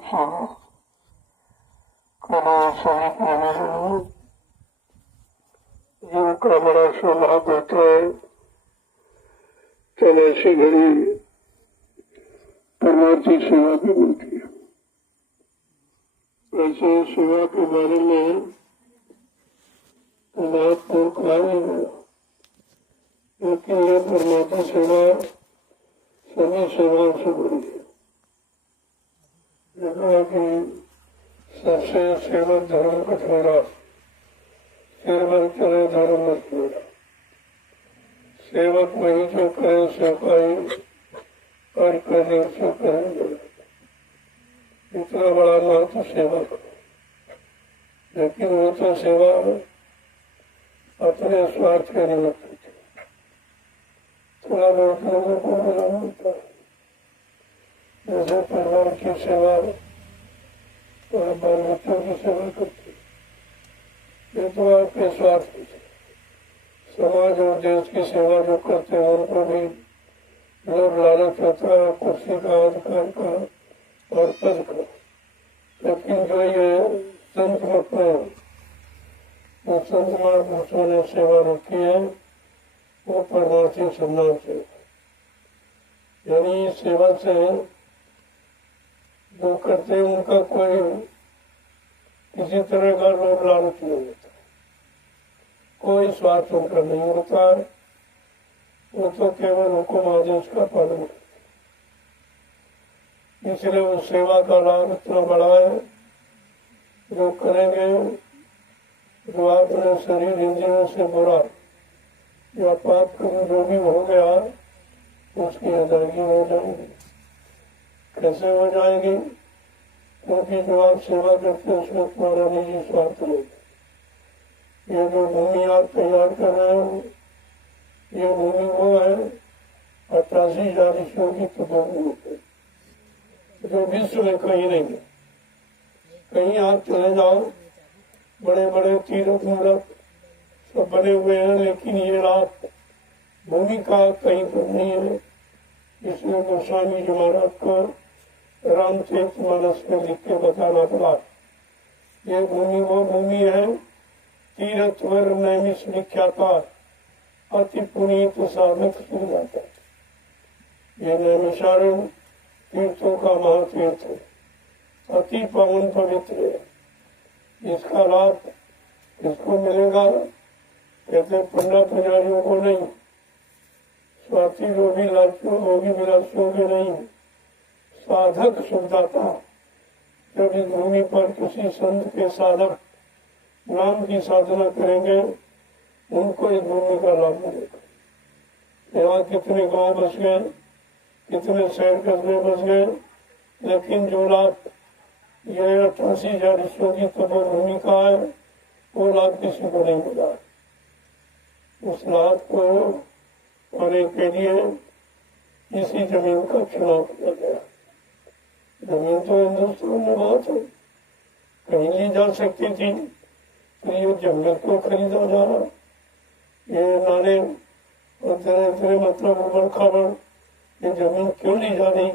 पूछा कला सही कहने लगे जिनका बड़ा सौभाग्य होता है तब ऐसी घड़ी परमार्थी सेवा भी मिलती है। ऐसे सेवा के बारे में महत्वपूर्ण कहा नहीं गया, लेकिन यह परमार्थी सेवा सभी सेवाओं से बड़ी है। देखा कि सबसे सेवक धर्म कठोरा, सेवक चले धर्म मत छोड़ा। सेवक वही जो करे सेवकाई और करे सो करेंगे। इतना बड़ा महत्व सेवक, लेकिन वो तो सेवा अपने स्वार्थ के निमित्त होती है। थोड़ा बहुत लोगों को मिला होता है, जैसे परिवार की सेवा और बाल बच्चों की सेवा करती है, ये तो आपके स्वार्थ की। समाज और देश की सेवा जो करते हैं उनको भी लोग लालच होता है कुर्सी का, अधिकार का और पद का। लेकिन जो ये संत मत में जो संत महापुरुषों ने सेवा रखी है वो परमार्थी सम्मान सेवा, यानी सेवा से जो करते हैं उनका कोई किसी तरह का लोभ लालच नहीं होता, कोई स्वार्थ उनका नहीं होता है। वो तो केवल हुक्म आदेश का पालन करते, इसलिए उस सेवा का लाभ इतना बड़ा है। जो करेंगे, जो आपने शरीर इंद्रियों से बुरा या पाप कर्म जो भी हो गया उसकी अदायगी हो जाएगी। कैसे हो जाएगी? क्योंकि जो आप सेवा करते हैं उसमें तुम्हारा निजी स्वार्थ नहीं। ये जो भूमि आप तैयार कर रहे हो, ये भूमि वो है 88,000 ऋषियों की तपोभूमि है, जो विश्व में कहीं नहीं है। कहीं आप चले जाओ, बड़े बड़े तीर्थ मूर्त सब बने हुए हैं, लेकिन ये लाभ भूमि का कहीं पर नहीं है। इसलिए गोस्वामी जी महाराज को रामचरितमानस में लिख के बताना पड़ा। ये भूमि वो भूमि है तीर्थवर नैमिष विख्याता, अति पुनीत साधक सुजाता। ये नैमिषारण्य तीर्थों का महातीर्थ है, अति पावन पवित्र है। इसका लाभ किसको मिलेगा? कहते पंडा पुजारियों को नहीं, स्वार्थी लोभी लालचियों भोगी विलासियों के नहीं, साधक सुखदाता। जब इस भूमि पर किसी संत के साधक नाम की साधना करेंगे उनको इस भूमि का लाभ मिलेगा। यहाँ कितने गांव बस गए, कितने शहर कस्बे बस गए, लेकिन जो लाभ यह 88,000 ऋषियों की तपोभूमि का है वो लाभ किसी को नहीं मिला। उस लाभ को पाने के लिए इसी जमीन का चुनाव किया गया। जमीन तो हिंदुस्तान में बहुत है, कहीं नहीं जा सकती थी, तो ये जंगल को खरीदा जा रहा। ये नाले और तरह तरह मतलब उबड़ खाबड़ ये जमीन क्यों नहीं जा रही,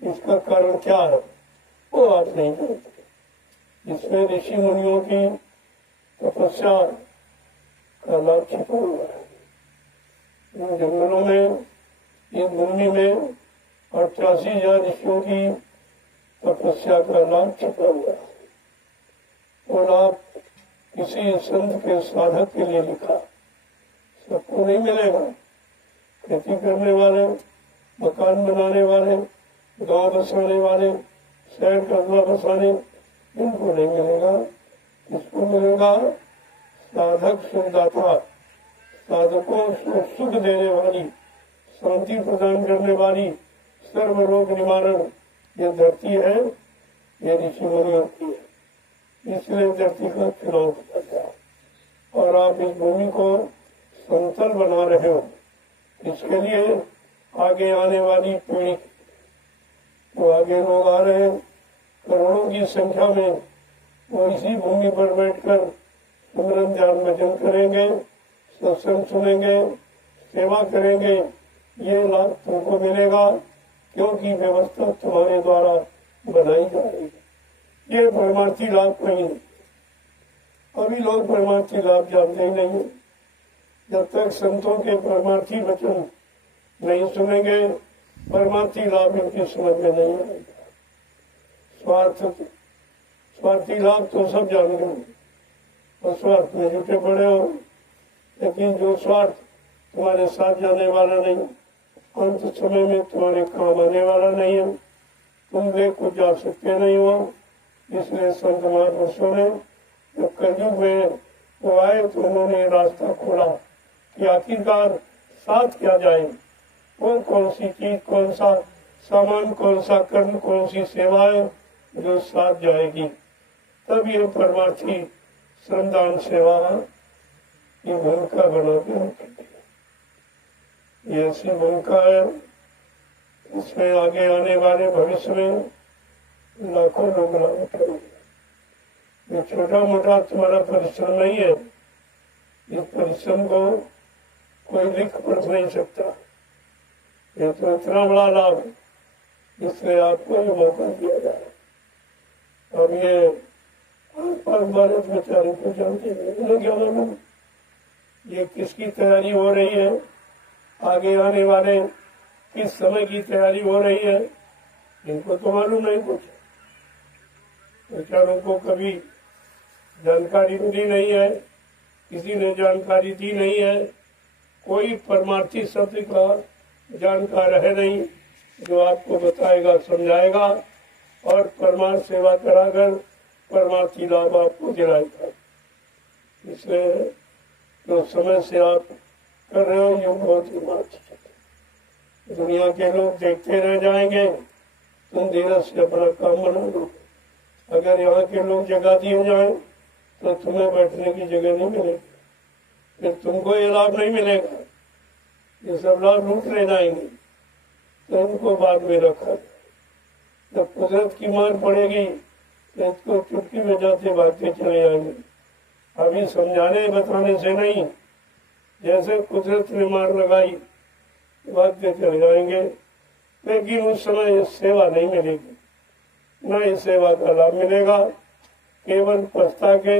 इसका कारण क्या है वो आप नहीं जानते। इसमें ऋषि मुनियों की तपस्या का लाभ छिपा हुआ है। इन जंगलों में, इस भूमि में 88,000 ऋषियों की तपस्या का लाभ छिपा हुआ है। वो लाभ किसी संत के साधक के लिए लिखा, सबको नहीं मिलेगा। खेती करने वाले, मकान बनाने वाले, गांव बसाने वाले, शहर कस्बा बसाने, इनको नहीं मिलेगा। इसको मिलेगा साधक सुखदाता, साधकों को सुख देने वाली, शांति प्रदान करने वाली, सर्व रोग निवारण ये धरती है, ये ऋषि मुनियों की है। इसलिए धरती का चुनाव किया गया और आप इस भूमि को समतल बना रहे हो। इसके लिए आगे आने वाली पीढ़ी, तो आगे लोग आ रहे हैं करोड़ों की संख्या में, वो इसी भूमि पर बैठकर सिमरन ध्यान भजन करेंगे, सत्संग सुनेंगे, सेवा करेंगे। ये लाभ तुमको मिलेगा क्योंकि व्यवस्था तुम्हारे द्वारा बनाई जा रही है। ये परमार्थी लाभ कहीं नहीं। अभी लोग परमार्थी लाभ जानते ही नहीं है। जब तक संतों के परमार्थी वचन नहीं सुनेंगे, परमार्थी लाभ इनकी समझ में नहीं आएगा। स्वार्थी लाभ तो सब जान गए और स्वार्थ में जुटे पड़े हो, लेकिन जो स्वार्थ तुम्हारे साथ जाने वाला नहीं, अंत समय में तुम्हारे काम आने वाला नहीं है, तुम ले कुछ जा सकते नहीं हो। इसलिए संत महापुरुषों ने जब कलयुग में वो आए तो उन्होंने रास्ता खोला कि आखिरकार साथ क्या जाए, वो कौन सी चीज, कौन सा सामान, कौन सा कर्म, कौन सी सेवा है जो साथ जाएगी। तब ये परमार्थी श्रमदान सेवा ये भूमिका बनाते हैं। ये ऐसी भूमिका है, इसमें आगे आने वाले भविष्य में लाखों लोग लाभ उठाएंगे। ये छोटा मोटा तुम्हारा परिश्रम नहीं है, इस परिश्रम को कोई लिख पढ़ नहीं सकता। ये तो इतना बड़ा लाभ है, इसलिए आपको ये मौका दिया जा रहा है। अब ये आसपास वाले बेचारे को जानते हैं, क्या मालूम ये किसकी तैयारी हो रही है, आगे आने वाले किस समय की तैयारी हो रही है, इनको तो मालूम नहीं कुछ। बेचारों को कभी जानकारी मिली नहीं है, किसी ने जानकारी दी नहीं है, कोई परमार्थी शब्द का जानकार है नहीं जो आपको बताएगा, समझाएगा और परमार्थ सेवा कराकर परमार्थी लाभ आपको दिलाएगा। इसलिए जो समय से आप कर रहे हो ये बहुत ही महत्व। दुनिया के लोग देखते रह जाएंगे, तुम धीरे से अपना काम बना लो। अगर यहाँ के लोग जगा दिए जाए तो तुम्हें बैठने की जगह नहीं मिलेगी, फिर तुमको ये लाभ नहीं मिलेगा, ये सब लाभ लूट ले जाएंगे। तो उनको बाद में रखा, जब कुदरत की मार पड़ेगी तो इसको चुटकी में जाते भागते चले जाएंगे। अभी समझाने बताने से नहीं, जैसे कुदरत ने मार लगाई भागते चले जाएंगे, लेकिन उस समय ये सेवा नहीं मिलेगी, न इस सेवा का लाभ मिलेगा। केवल पछता के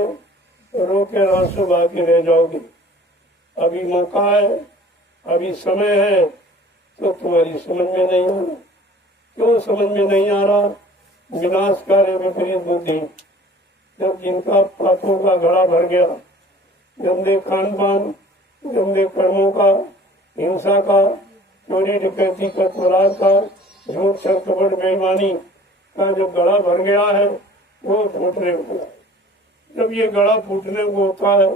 रो के आंसू बहा के रह जाओगे। अभी मौका है, अभी समय है, तो तुम्हारी समझ में नहीं आ रहा। क्यों समझ में नहीं आ रहा? विनाशकारी विपरीत बुद्धि, जब जिनका पापों का घड़ा भर गया, गंदे खान पान, गंदे कर्मों का, हिंसा का, चोरी डकैती का, बलात्कार का, झूठ छल बेईमानी का जो गड़ा भर गया है वो फूटने को। जब ये गड़ा फूटने को होता है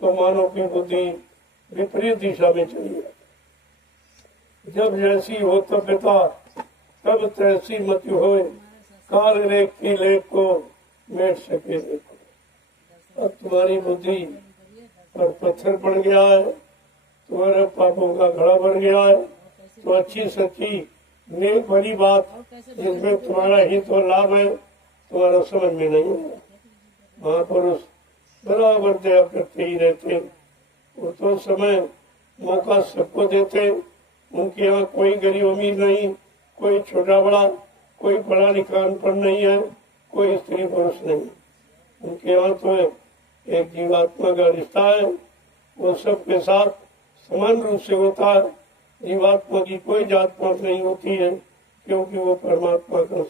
तो मानव की बुद्धि विपरीत दिशा में चली जाती। जब जैसी हो तप्यता तब तैसी मति होए, काल रेख की लेख को मेट सके देखो। अब तुम्हारी बुद्धि पर पत्थर पड़ गया है, तुम्हारे पापों का घड़ा भर गया है, तो अच्छी सच्ची नेक बड़ी बात जिसमें तुम्हारा हित और लाभ है तुम्हारा समझ में नहीं है। महापुरुष बराबर दया करते ही रहते, वो तो समय मौका सबको देते। उनके यहाँ कोई गरीब अमीर नहीं, कोई छोटा बड़ा, कोई पढ़ा लिखा अनपढ़ नहीं है, कोई स्त्री पुरुष नहीं। उनके यहाँ तो एक जीवात्मा का रिश्ता है, वो सबके साथ समान रूप से होता है। जीवात्मा की कोई जात पात नहीं होती है, क्योंकि वो परमात्मा का,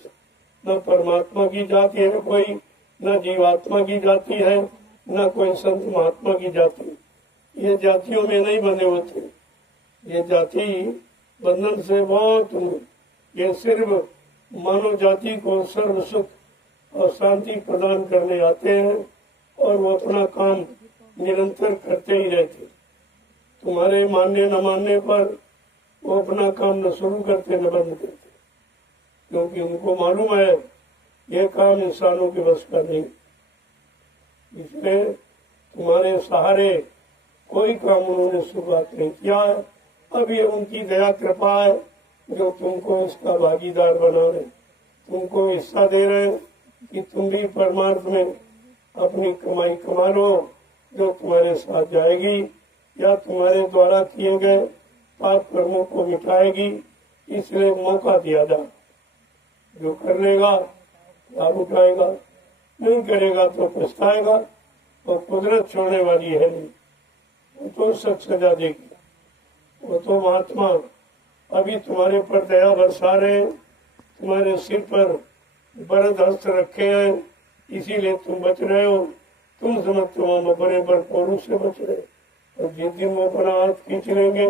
न परमात्मा की जाति है कोई, न जीवात्मा की जाति है, न कोई संत महात्मा की जाति। ये जातियों में नहीं बने होते, ये जाति बंधन से बहुत दूर। ये सिर्फ मानव जाति को सर्व सुख और शांति प्रदान करने आते हैं और वो अपना काम निरंतर करते ही रहते। तुम्हारे मानने न मानने पर वो अपना काम न शुरू करते न बंद करते, क्योंकि उनको मालूम है ये काम इंसानों के बस का नहीं। इसलिए तुम्हारे सहारे कोई काम उन्होंने शुरुआत नहीं किया है। अब ये उनकी दया कृपा है जो तुमको इसका भागीदार बना रहे, तुमको हिस्सा दे रहे हैं कि तुम भी परमार्थ में अपनी कमाई कमा लो जो तुम्हारे साथ जाएगी या तुम्हारे द्वारा किए गए पाप कर्मों को मिटाएगी। इसलिए मौका दिया जा, जो कर लेगा लाभ उठाएगा, नहीं करेगा तो पछताएगा। और कुदरत छोड़ने वाली है नहीं, वो तो सख्त सजा देगी। वो तो महात्मा अभी तुम्हारे पर दया बरसा रहे, तुम्हारे सिर पर बरद हस्त रखे हैं, इसीलिए तुम बच रहे हो। तुम समझते हो हम अपने पर पौरुष से बच रहे, और जिस दिन वो अपना हाथ खींच लेंगे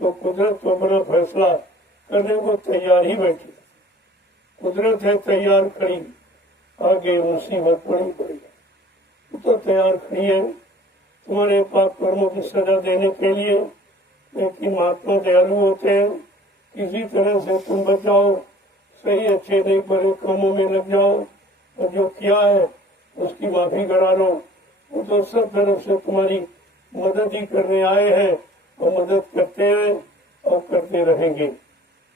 तो कुदरत तो अपना फैसला करने को तैयार ही बैठी। कुदरत है तैयार खड़ी, आगे मुसीबत बड़ी पड़ी, तो तैयार खड़ी है तुम्हारे पाप कर्मों की सजा देने के लिए। लेकिन महात्मा दयालु होते हैं, किसी तरह से तुम बच जाओ, सही अच्छे नहीं बड़े कामों में लग जाओ, और जो किया है उसकी माफी करा लो। वो तो सब तरफ से तुम्हारी मदद ही करने आए हैं, और मदद करते हैं और करते रहेंगे।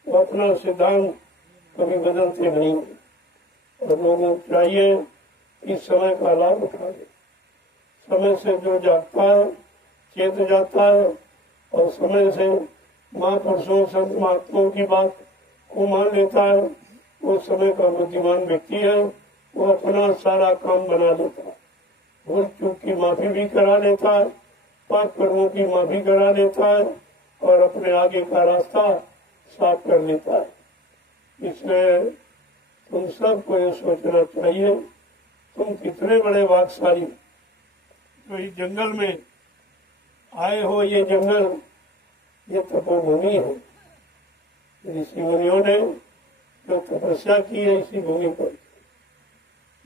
वो अपना सिद्धांत कभी बदलते नहीं, और लोगों को चाहिए कि समय का लाभ उठा ले। समय से जो जागता है चेत जाता है, और समय से महापुरुषों संत महात्माओं की बात को मान लेता है, वो समय का बुद्धिमान व्यक्ति है। वो अपना सारा काम बना लेता है, भूल चूक की माफी भी करा लेता है, पाप कर्मों की माफी करा लेता है, और अपने आगे का रास्ता साफ कर लेता है। इसलिए तुम सबको ये सोचना चाहिए, तुम कितने बड़े भाग्यशाली जो इस जंगल में आए हो। ये जंगल ये तपोभूमि है, ऋषि मुनियों ने जो तपस्या की है इसी भूमि पर।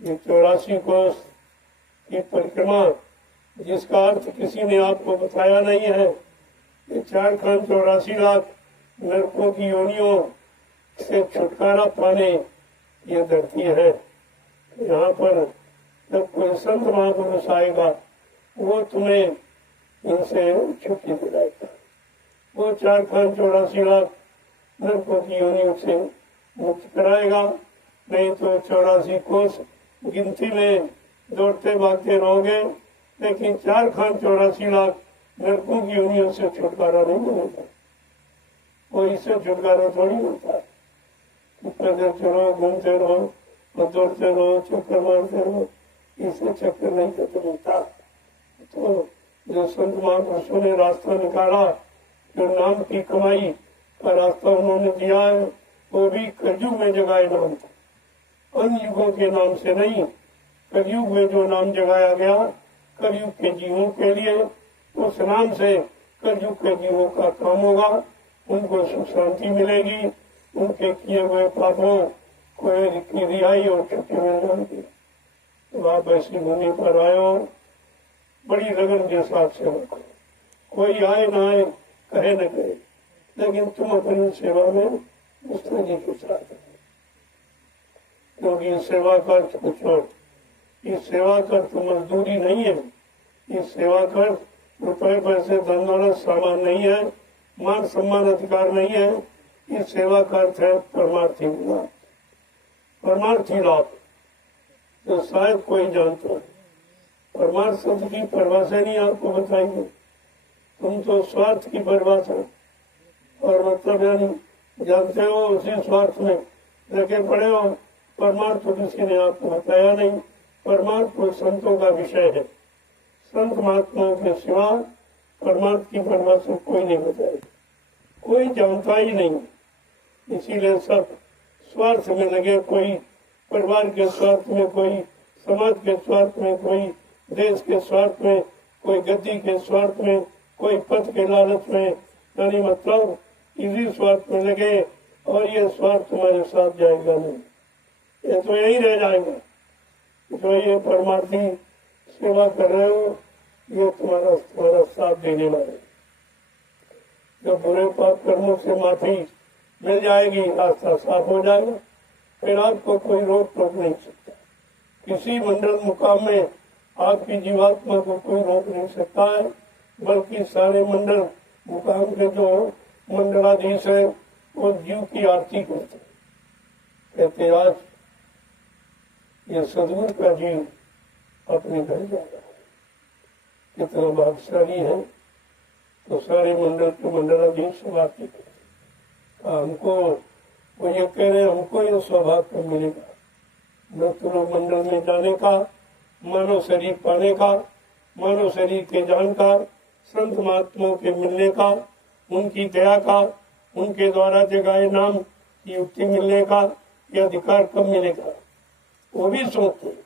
ये 84 कोस की परिक्रमा, जिसका अर्थ किसी ने आपको बताया नहीं है, ये 4 खान 84 लाख नरकों की योनियों से छुटकारा पाने ये धरती है। यहाँ पर जब कोई संत महापुरुष आएगा वो तुम्हें इनसे छुट्टी दिलाएगा। वो 4 खान 84 लाख नरकों की योनियों से मुक्त कराएगा। नहीं तो 84 कोस गिनती में दौड़ते भागते रहोगे, लेकिन 4 खान 84 लाख नरकों की योनियों से छुटकारा नहीं मिलेगा। वो इससे छुटकारा थोड़ी मिलता है। पैदल चलो, घूमते रहो और दौड़ते रहो, चक्कर मारते रहो, इससे चक्कर नहीं खत्म होता। तो जो संत महापुरुषों ने रास्ता निकाला, जो नाम की कमाई का रास्ता उन्होंने दिया है, वो भी कलयुग में जगाए नाम था, अन्य युगों के नाम से नहीं। कलयुग में जो नाम जगाया गया कलयुग के जीवों के लिए, उस नाम से कलयुग के जीवों का काम होगा, उनको सुख शांति मिलेगी, उनके किए हुए पापों को रिहाई और छुट्टी मिल जाएगी। तो आप ऐसी भूमि पर आए हो, बड़ी लगन के साथ सेवा करो। कोई आए ना आए, कहे न कहे, लेकिन तुम अपनी सेवा में मुस्तैदी के साथ, क्योंकि सेवा का छोड़, इस सेवा कर तो मजदूरी नहीं है। इस सेवा कर रुपए पैसे धन दौलत सामान नहीं है, मान सम्मान अधिकार नहीं है। इस सेवा का अर्थ है परमार्थी लाभ। परमार्थी लाभ तो शायद कोई जानता है। परमार्थ शब्द की परिभाषा नहीं आपको बताएंगे, तुम तो स्वार्थ की परिभाषा और मतलब यानी जानते हो, उसी स्वार्थ में लगे पड़े हो। परमार्थ तो किसी ने आपको बताया नहीं। परमार्थ तो संतों का विषय है, संत महात्माओं के सिवा परमार्थ की परिभाषा कोई नहीं बताएगा, कोई जानता ही नहीं। इसीलिए सब स्वार्थ में लगे, कोई परिवार के स्वार्थ में, कोई समाज के स्वार्थ में, कोई देश के स्वार्थ में, कोई गद्दी के स्वार्थ में, कोई पद के लालच में, यानी मतलब इसी स्वार्थ में लगे। और ये स्वार्थ तुम्हारे साथ जाएगा नहीं, ये तो यही रह जाएगा। जो ये परमार्थी सेवा कर रहे हो, ये तुम्हारा साथ देने वाले। जो बुरे पाप कर्मों से माफी मिल जाएगी, रास्ता साफ हो जाएगा, फिर आपको कोई रोक टोक नहीं सकता। किसी मंडल मुकाम में आपकी जीवात्मा को कोई रोक नहीं सकता है, बल्कि सारे मंडल मुकाम के जो मंडलाधीश है वो जीव की आरती करते, कहते आज ये सदगुरु का जीव अपने घर जा रहा है, कितना भाग्यशाली है। तो सारे मंडल के मंडलाधीश से आरती करते। हमको वो ये कह रहे हमको ये सौभाग्य मिलेगा मृत्यु लोक मंडल में जाने का, मानव शरीर पाने का, मानव शरीर के जानकार संत महात्माओं के मिलने का, उनकी दया का, उनके द्वारा जगाए नाम की युक्ति मिलने का, ये अधिकार कब मिलेगा? वो भी सोचते हैं।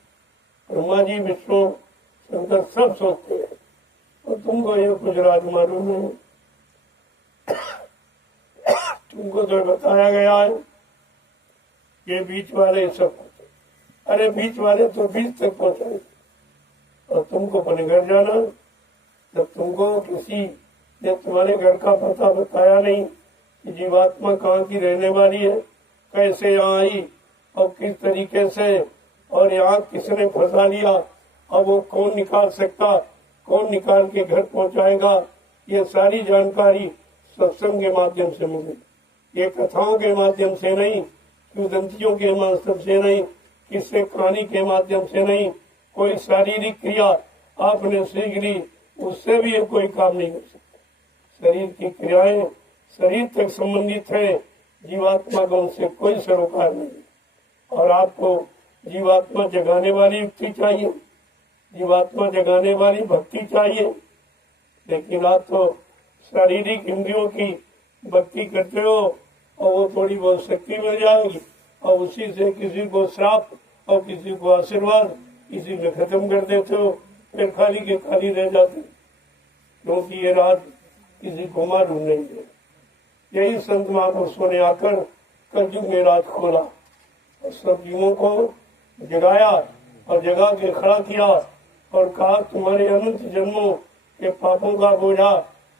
ब्रह्मा जी, विष्णु, शंकर सब सोचते हैं, और तुमको ये कुछ राज मालूम नहीं। तुमको तो बताया गया है ये बीच वाले सब, अरे बीच वाले तो बीच तक पहुंचाए, और तुमको अपने घर जाना। जब तुमको किसी ने तुम्हारे घर का पता बताया नहीं कि जीवात्मा कहाँ की रहने वाली है, कैसे यहाँ आई और किस तरीके से, और यहाँ किसने फंसा लिया, अब वो कौन निकाल सकता, कौन निकाल के घर पहुंचाएगा, ये सारी जानकारी सत्संग के माध्यम से मिली। ये कथाओं के माध्यम से नहीं, किंवदंतियों के माध्यम से नहीं, किससे कहानी के माध्यम से नहीं, कोई शारीरिक क्रिया आपने सीख ली, उससे भी ये कोई काम नहीं हो सकता। शरीर की क्रियाएं शरीर तक संबंधित है, जीवात्मा का उनसे कोई सरोकार नहीं। और आपको जीवात्मा जगाने वाली युक्ति चाहिए, जीवात्मा जगाने वाली भक्ति चाहिए, लेकिन आप तो शारीरिक इंद्रियों की भक्ति करते हो, और वो थोड़ी बहुत शक्ति मिल जाएगी, और उसी से किसी को श्राप और किसी को आशीर्वाद इसी में खत्म कर देते हो, फिर खाली के खाली रह जाते, क्योंकि ये राज किसी को मालूम नहीं है। यही संत महापुरुषों ने आकर कलयुग में राज खोला और सब जीवों को जगाया और जगा के खड़ा किया और कहा, तुम्हारे अनंत जन्मों के पापों का बोझा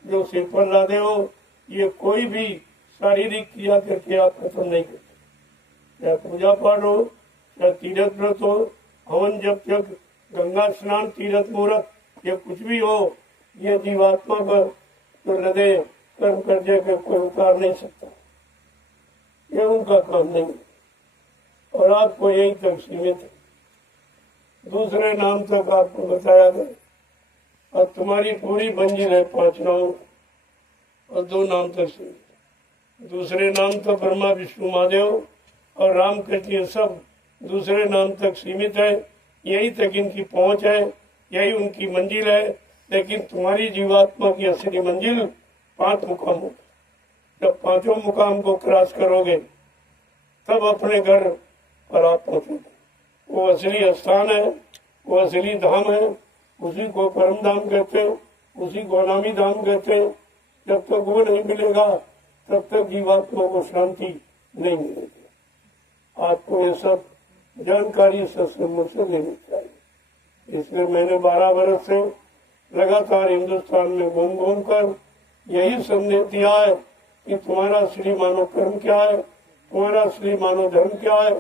जो सिर पर लादे हो, ये कोई भी शारीरिक क्रिया करके आप खत्म नहीं करते। चाहे पूजा पाठ हो, चाहे तीर्थ व्रत हो, हवन जप यज्ञ, गंगा स्नान, तीर्थ मुहूर्त, ये कुछ भी हो, ये जीवात्मा पर तो हृदय कर्म कर जाकर कोई उतार नहीं सकता, ये उनका काम नहीं, और आपको यही तक सीमित है। दूसरे नाम तक आपको बताया गया, और तुम्हारी पूरी मंजिल है 5 नाम और 2 नाम तक सीमित। दूसरे नाम तो ब्रह्मा विष्णु महादेव और राम कृष्ण सब दूसरे नाम तक सीमित है, यही तक इनकी पहुंच है, यही उनकी मंजिल है। लेकिन तुम्हारी जीवात्मा की असली मंजिल 5 मुकाम हो। जब 5 मुकाम को क्रॉस करोगे तब अपने घर पर आप पहुंचोगे। वो असली स्थान है, वो असली धाम है, उसी को परम धाम कहते हैं, उसी को अनामी धाम कहते हैं। जब तक वो नहीं मिलेगा तब तक जीवात्मा को शांति नहीं मिलेगी। आपको ये सब जानकारी सत्संग से लेनी चाहिए। इसलिए मैंने 12 वर्ष से लगातार हिंदुस्तान में घूम घूम कर यही संदेश दिया है कि तुम्हारा असली मानव कर्म क्या है, तुम्हारा असली मानव धर्म क्या है,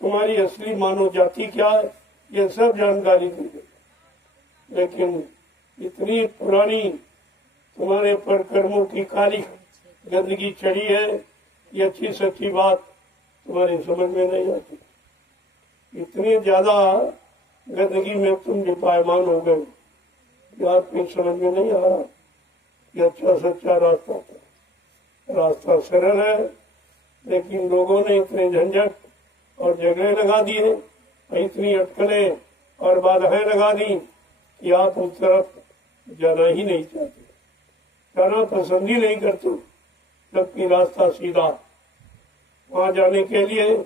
तुम्हारी असली मानव जाति क्या है, ये सब जानकारी दी गई। लेकिन इतनी पुरानी तुम्हारे पर कर्मों की काली गंदगी चढ़ी है, ये अच्छी सच्ची बात तुम्हारी समझ में नहीं आती। इतनी ज्यादा गंदगी में तुम लिपायमान हो गए, आपकी समझ में नहीं आ रहा कि अच्छा सच्चा रास्ता था। रास्ता सरल है, लेकिन लोगों ने इतने झंझट और झगड़े लगा दिए, इतनी अटकलें और बाधाएं लगा दी कि आप उस तरफ जाना ही नहीं चाहते, जाना पसंद ही नहीं करते, जबकि रास्ता सीधा। वहां जाने के लिए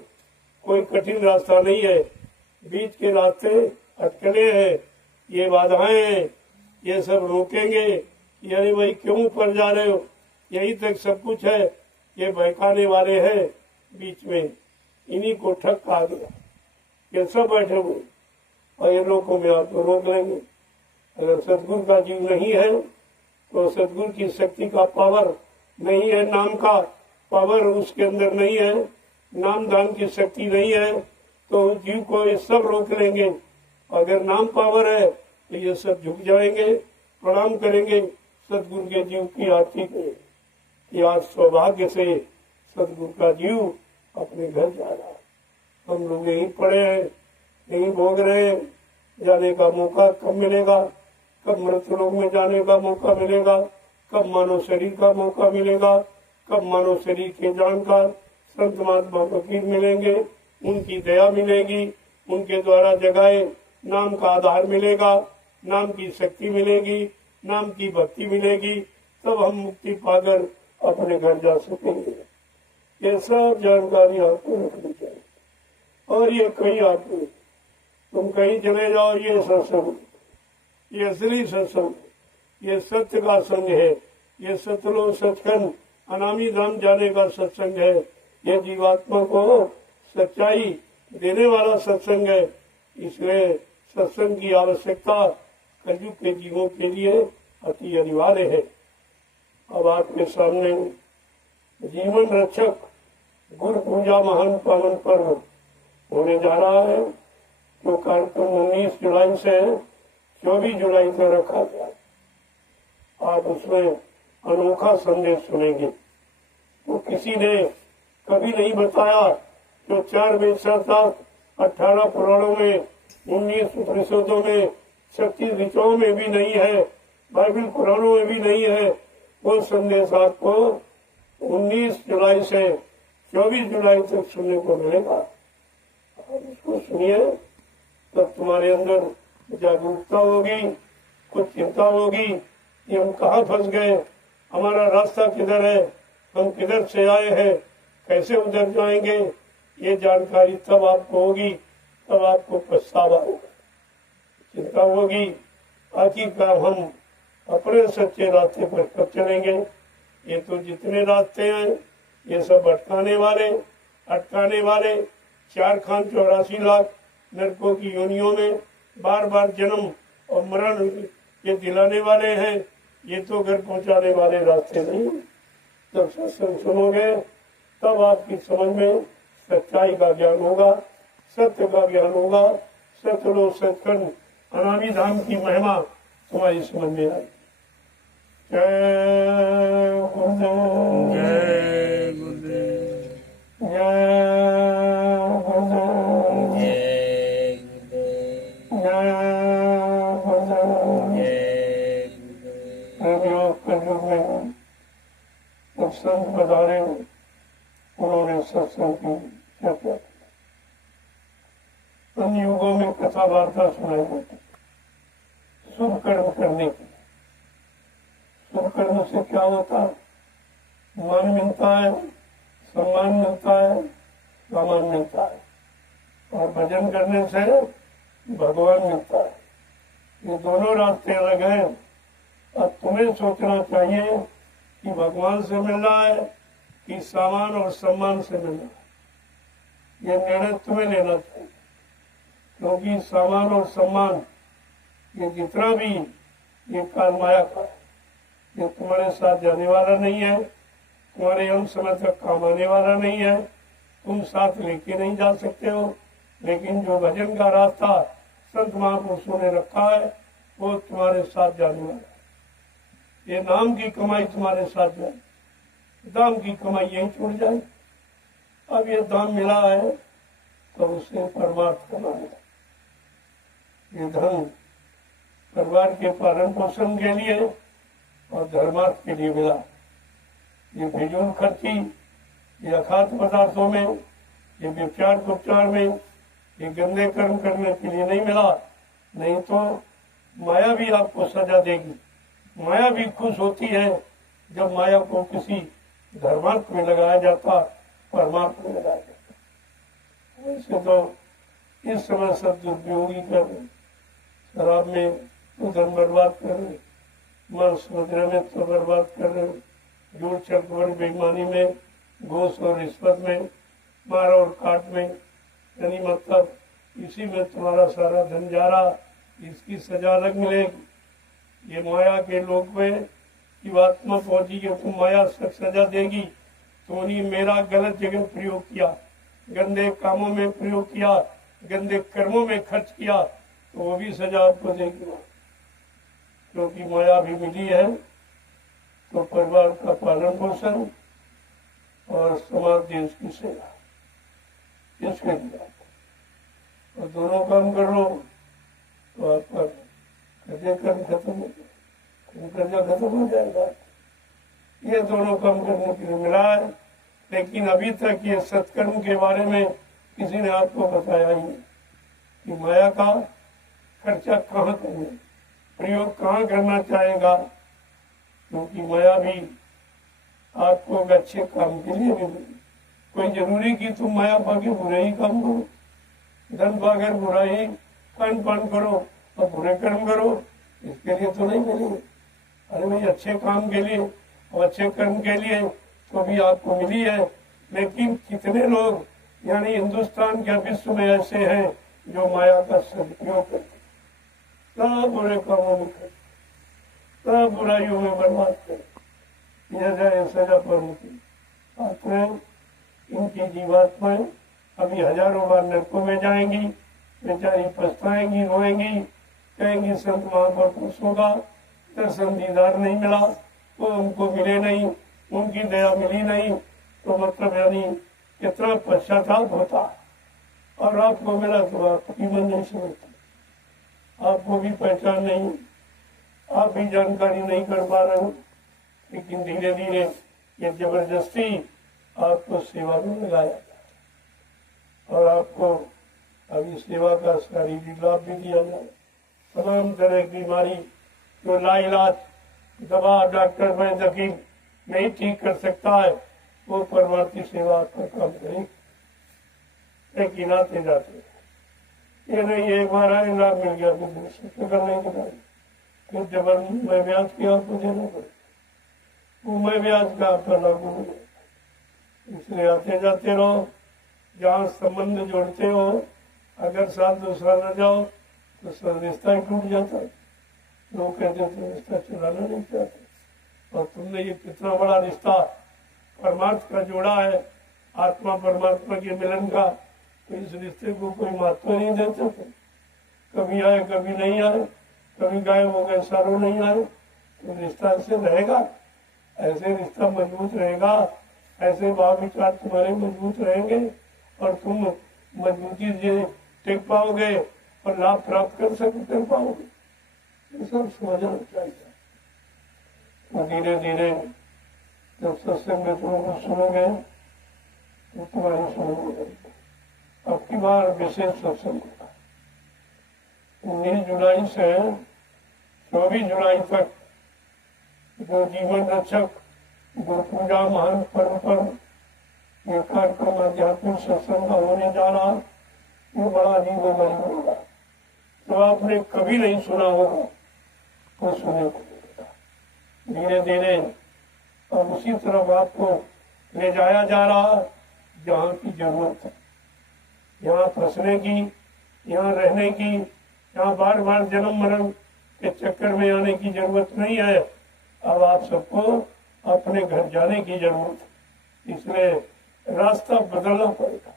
कोई कठिन रास्ता नहीं है, बीच के रास्ते अटकलें हैं, ये बाधाएं हैं, ये सब रोकेंगे कि अरे भाई क्यों ऊपर जा रहे हो, यही तक सब कुछ है। ये बहकाने वाले हैं बीच में, इन्हीं को ठग खा गया, ये सब बैठे हुए और ये लोगों में आपको रोक लेंगे। अगर सदगुरु का जीव नहीं है तो सदगुरु की शक्ति का पावर नहीं है, नाम का पावर उसके अंदर नहीं है, नाम दान की शक्ति नहीं है, तो जीव को ये सब रोक लेंगे। अगर नाम पावर है तो ये सब झुक जाएंगे, प्रणाम करेंगे सदगुरु के जीव की आरती को कि आज सौभाग्य से सदगुरु का जीव अपने घर जा रहा है। हम लोग यहीं पड़े हैं, यहीं भोग रहे हैं, जाने का मौका कब मिलेगा, कब मृत्यु लोक में जाने का मौका मिलेगा, कब मानव शरीर का मौका मिलेगा, कब मानव शरीर के जानकार संत महात्मा फकीर मिलेंगे, उनकी दया मिलेगी, उनके द्वारा जगाए नाम का आधार मिलेगा, नाम की शक्ति मिलेगी, नाम की भक्ति मिलेगी, तब हम मुक्ति पाकर अपने घर जा सकेंगे। ये सब जानकारी आपको रखनी चाहिए। और ये कहीं आपको, तुम कहीं चले जाओ, ये सत्संग, ये असली सत्संग, ये सत्य का संग है, ये सतलोक सचखंड अनामी धाम जाने का सत्संग है, ये जीवात्मा को सच्चाई देने वाला सत्संग है। इसलिए सत्संग की आवश्यकता कलयुग के जीवों के लिए अति अनिवार्य है। अब आपके सामने जीवन रक्षक गुरु पूजा महान पावन पर्व होने जा रहा है, जो कार्यक्रम 19 जुलाई से 24 जुलाई तक रखा गया। आप उसमें अनोखा संदेश सुनेंगे। तो किसी ने कभी नहीं बताया जो 4 वेद 18 पुराणों में, 19 उपनिषदों में, 36 ऋचाओं में भी नहीं है, बाइबल पुराणों में भी नहीं है, वो संदेश आपको 19 जुलाई से 24 जुलाई तक सुनने को मिलेगा। आप इसको सुनिए, तब तुम्हारे अंदर जागरूकता होगी, कुछ चिंता होगी कि हम कहाँ फंस गए, हमारा रास्ता किधर है, हम किधर से आए हैं, कैसे उधर जाएंगे। ये जानकारी तब आपको होगी, तब आपको पछतावा होगा, चिंता होगी, आखिरकार हम अपने सच्चे रास्ते पर कब चलेंगे। ये तो जितने रास्ते हैं ये सब अटकाने वाले 4 खान 84 लाख नरकों की योनियों में बार बार जन्म और मरण ये दिलाने वाले हैं। ये तो घर पहुंचाने वाले रास्ते नहीं। जब सत्संग सुनोगे तब आपकी समझ में सच्चाई का ज्ञान होगा, सत्य का ज्ञान होगा, सतलोक सचखंड अनामी धाम की महिमा तुम्हारी समझ में आई। जय गुरुदेव, जय गुरुदेव, जय गुरुदेव, जय गुरुदेव, जय गुरुदेव। जय गुरुदेव। प्रेमियों के युग में जब संत पधारे, उन्होंने सत्संग की चर्चा की। उन युगों में कथा वार्ता सुनाई जाती, शुभ कर्म करने की। शुभ कर्म से क्या होता है? मान मिलता है, सम्मान मिलता है, सामान मिलता है, और भजन करने से भगवान मिलता है। ये दोनों रास्ते अलग हैं। अब तुम्हें सोचना चाहिए कि भगवान से मिल रहा है कि सामान और सम्मान से मिल रहा है। ये निर्णय तुम्हें लेना चाहिए, क्योंकि सामान और सम्मान ये जितना भी ये काल माया का, ये तुम्हारे साथ जाने वाला नहीं है, तुम्हारे अंत समय तक काम आने वाला नहीं है, तुम साथ लेके नहीं जा सकते हो। लेकिन जो भजन का रास्ता संत महापुरुषों ने रखा है वो तुम्हारे साथ जाने वाला है। ये नाम की कमाई तुम्हारे साथ जाए, दाम की कमाई यही छूट जाए। अब ये दाम मिला है तो उसे परमार्थ करना है। ये धन परिवार के पालन पोषण के लिए और धर्मार्थ के लिए मिला। ये फिजूल खर्ची, ये अखाद्य पदार्थों में, ये व्यभिचार उपचार में, ये गंदे कर्म करने के लिए नहीं मिला। नहीं तो माया भी आपको सजा देगी। माया भी खुश होती है जब माया को किसी धर्मार्थ में लगाया जाता, परमार्थ में लगाया जाता। वैसे तो इस समय सब दुरुपयोगी कर रहे, शराब में तो धन बर्बाद कर रहे, मांस वगैरह में तो बर्बाद कर रहे, झूठ चक्रवर्ण बेईमानी में, घूस और रिश्वत में, मार और काट में, यानी मतलब इसी में तुम्हारा सारा धन जा रहा। इसकी सजा अलग मिलेगी। ये माया के लोक में जीवात्मा पहुंची है, तुम माया सजा देगी। तो मेरा गलत जगह प्रयोग किया, गंदे कामों में प्रयोग किया, गंदे कर्मों में खर्च किया, तो वो भी सजा आपको देगी। क्योंकि माया भी मिली है तो परिवार का पालन पोषण और समाज देश की सेवा, इसके लिए और दोनों काम कर लो तो आपका कर्म खत्म हो जाएगा, कर्जा खत्म हो जाएगा। ये दोनों काम करने के लिए मिला है। लेकिन अभी तक ये सत्कर्म के बारे में किसी ने आपको बताया ही नहीं। कि माया का खर्चा कहाँ करना, प्रयोग कहाँ करना चाहेगा, क्योंकि माया भी आपको एक अच्छे काम के लिए मिली। कोई जरूरी कि तुम माया पाके बुरे ही काम करो, धन पाकर बुराई खान पान करो और बुरे कर्म करो, इसके लिए तो नहीं मिली। अरे भाई अच्छे काम के लिए और अच्छे कर्म के लिए तो भी आपको मिली है, लेकिन कितने लोग यानी हिंदुस्तान के विश्व में ऐसे हैं जो माया का सदुपयोग करते, सब बुरे कामों में करते, सब बुराइयों में बर्बाद करते, यह जाए सजा पर आत्माएं, इनकी जीवात्माएं अभी हजारों बार नरकों में जाएंगी, बेचारी पछताएंगी, रोएंगी, कहेंगी संत महापुरुषों का दर्शन दीदार नहीं मिला, वो उनको मिले नहीं, उनकी दया मिली नहीं, तो मतलब यानी कितना पश्चाताप होता। और आपको मिला तो आपकी मन नहीं समझती, आपको भी पहचान नहीं, आप भी जानकारी नहीं कर पा रहे हो, लेकिन धीरे धीरे ये जबरदस्ती आपको सेवा में लगाया जाए और आपको अभी सेवा का शारीरिक लाभ भी दिया जाए। तमाम तरह की बीमारी जो लाइलाज दवा डॉक्टर में हकीम नहीं ठीक कर सकता है, वो परमार्थी सेवा आपका काम करेगी। लेकिन आते जाते ये नहीं एक बार आए लाभ मिल गया तो दूसरे करने के बाद फिर जब मैं ब्याज किया आपको देना पड़े, वो मैं ब्याज का आपका लागू हो गया। इसलिए आते जाते रहो, जहाँ संबंध जोड़ते हो, अगर साथ दूसरा न जाओ तो सब रिश्ता ही टूट जाता है। लोग कहते थे रिश्ता चलाना नहीं चाहते, और तुमने ये कितना बड़ा रिश्ता परमार्थ का जोड़ा है, आत्मा परमात्मा के मिलन का, तो इस रिश्ते को कोई महत्व नहीं देते थे। कभी आए कभी नहीं आए, कभी गायब हो गए सारों नहीं आए, तो रिश्ता ऐसे रहेगा, ऐसे रिश्ता मजबूत रहेगा, ऐसे भाव विचार तुम्हारे मजबूत रहेंगे और तुम मजबूती से टिक पाओगे और लाभ प्राप्त कर पाओगे। ये सब समझना चाहिए। तो धीरे धीरे जब सत्संग में तुम सुनोगे तो तुम्हारी सुनोगे। अब की बार विशेष सत्संग 19 जुलाई से 24 जुलाई तक जो जीवन रक्षक गुरु पूजा महान पर्व पर यह कार्यक्रम आध्यात्मिक सत्संग का होने जा रहा, ये बड़ा जीवन होगा। तो आपने कभी नहीं सुना होगा तो सुने को धीरे धीरे और उसी तरफ आपको ले जाया जा रहा जहाँ की जरूरत है। यहाँ फंसने की, यहाँ रहने की, यहाँ बार बार जन्म मरण के चक्कर में आने की जरूरत नहीं है। अब आप सबको अपने घर जाने की जरूरत है, इसलिए रास्ता बदलना पड़ेगा।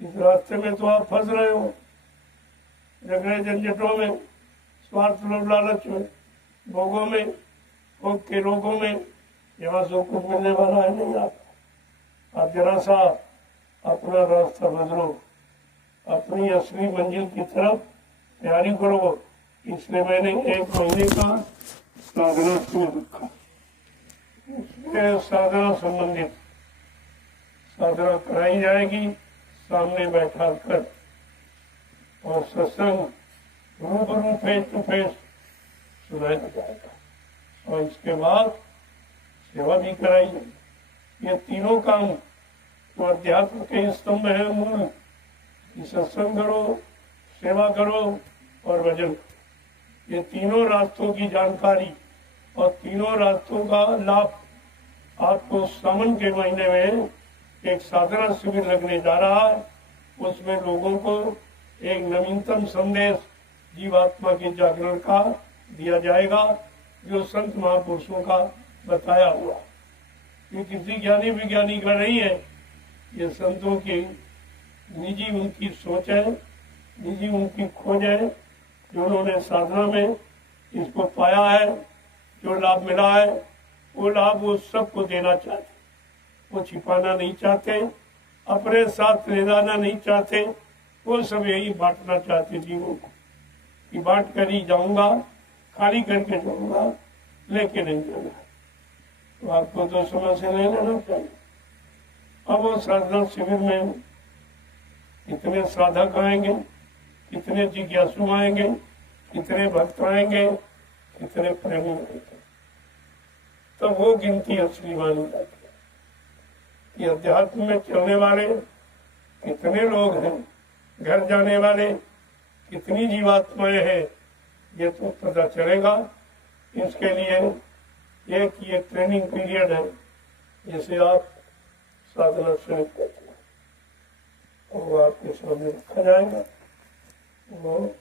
इस रास्ते में तो आप फंस रहे हो, झगड़े झंझटों में, स्वार्थ लोभ लालच में, भोगों में, भोग के रोगों में, यहाँ सब कुछ मिलने वाला है नहीं। आप जरा सा अपना रास्ता बदलो, अपनी असली मंजिल की तरफ तैयारी करो। इसलिए मैंने 1 महीने का साधना शुरू रखा, उसमें साधना संबंधित साधना कराई जाएगी, सामने बैठा कर, और सत्संग रूबरू फेस टू फेस सुनाया जाएगा, और इसके बाद सेवा भी कराई जाएगी। ये तीनों काम तो अध्यात्म के स्तंभ है, मूल। सत्संग करो, सेवा करो और भजन, ये तीनों रास्तों की जानकारी और तीनों रास्तों का लाभ आपको सावन के महीने में एक साधना शिविर लगने जा रहा है। उसमें लोगों को एक नवीनतम संदेश जीवात्मा के जागरण का दिया जाएगा, जो संत महापुरुषों का बताया हुआ। ये किसी ज्ञानी विज्ञानी का नहीं है, ये संतों की निजी उनकी सोच है, निजी उनकी खोज है, जो उन्होंने साधना में इसको पाया है, जो लाभ मिला है, वो लाभ वो सबको देना चाहते, वो छिपाना नहीं चाहते, अपने साथ ले जाना नहीं चाहते, वो सब यही बांटना चाहते जीवों को, कि बांट कर ही जाऊंगा, खाली करके जाऊंगा, लेके नहीं जाऊंगा। तो आपको तो समय से ले लेना चाहिए। अब वो साधना शिविर में इतने साधक आएंगे, कितने जिज्ञासु आएंगे, कितने भक्त आएंगे, कितने प्रेमी आएंगे, तो वो गिनती असली मानी जाती है कि अध्यात्म में चलने वाले कितने लोग हैं, घर जाने वाले कितनी जीवात्माएं हैं, ये तो पता चलेगा। इसके लिए एक ये ट्रेनिंग पीरियड है, जिसे आप साधना शुरू करते हैं, वो आपके सामने रखा जाएगा। वो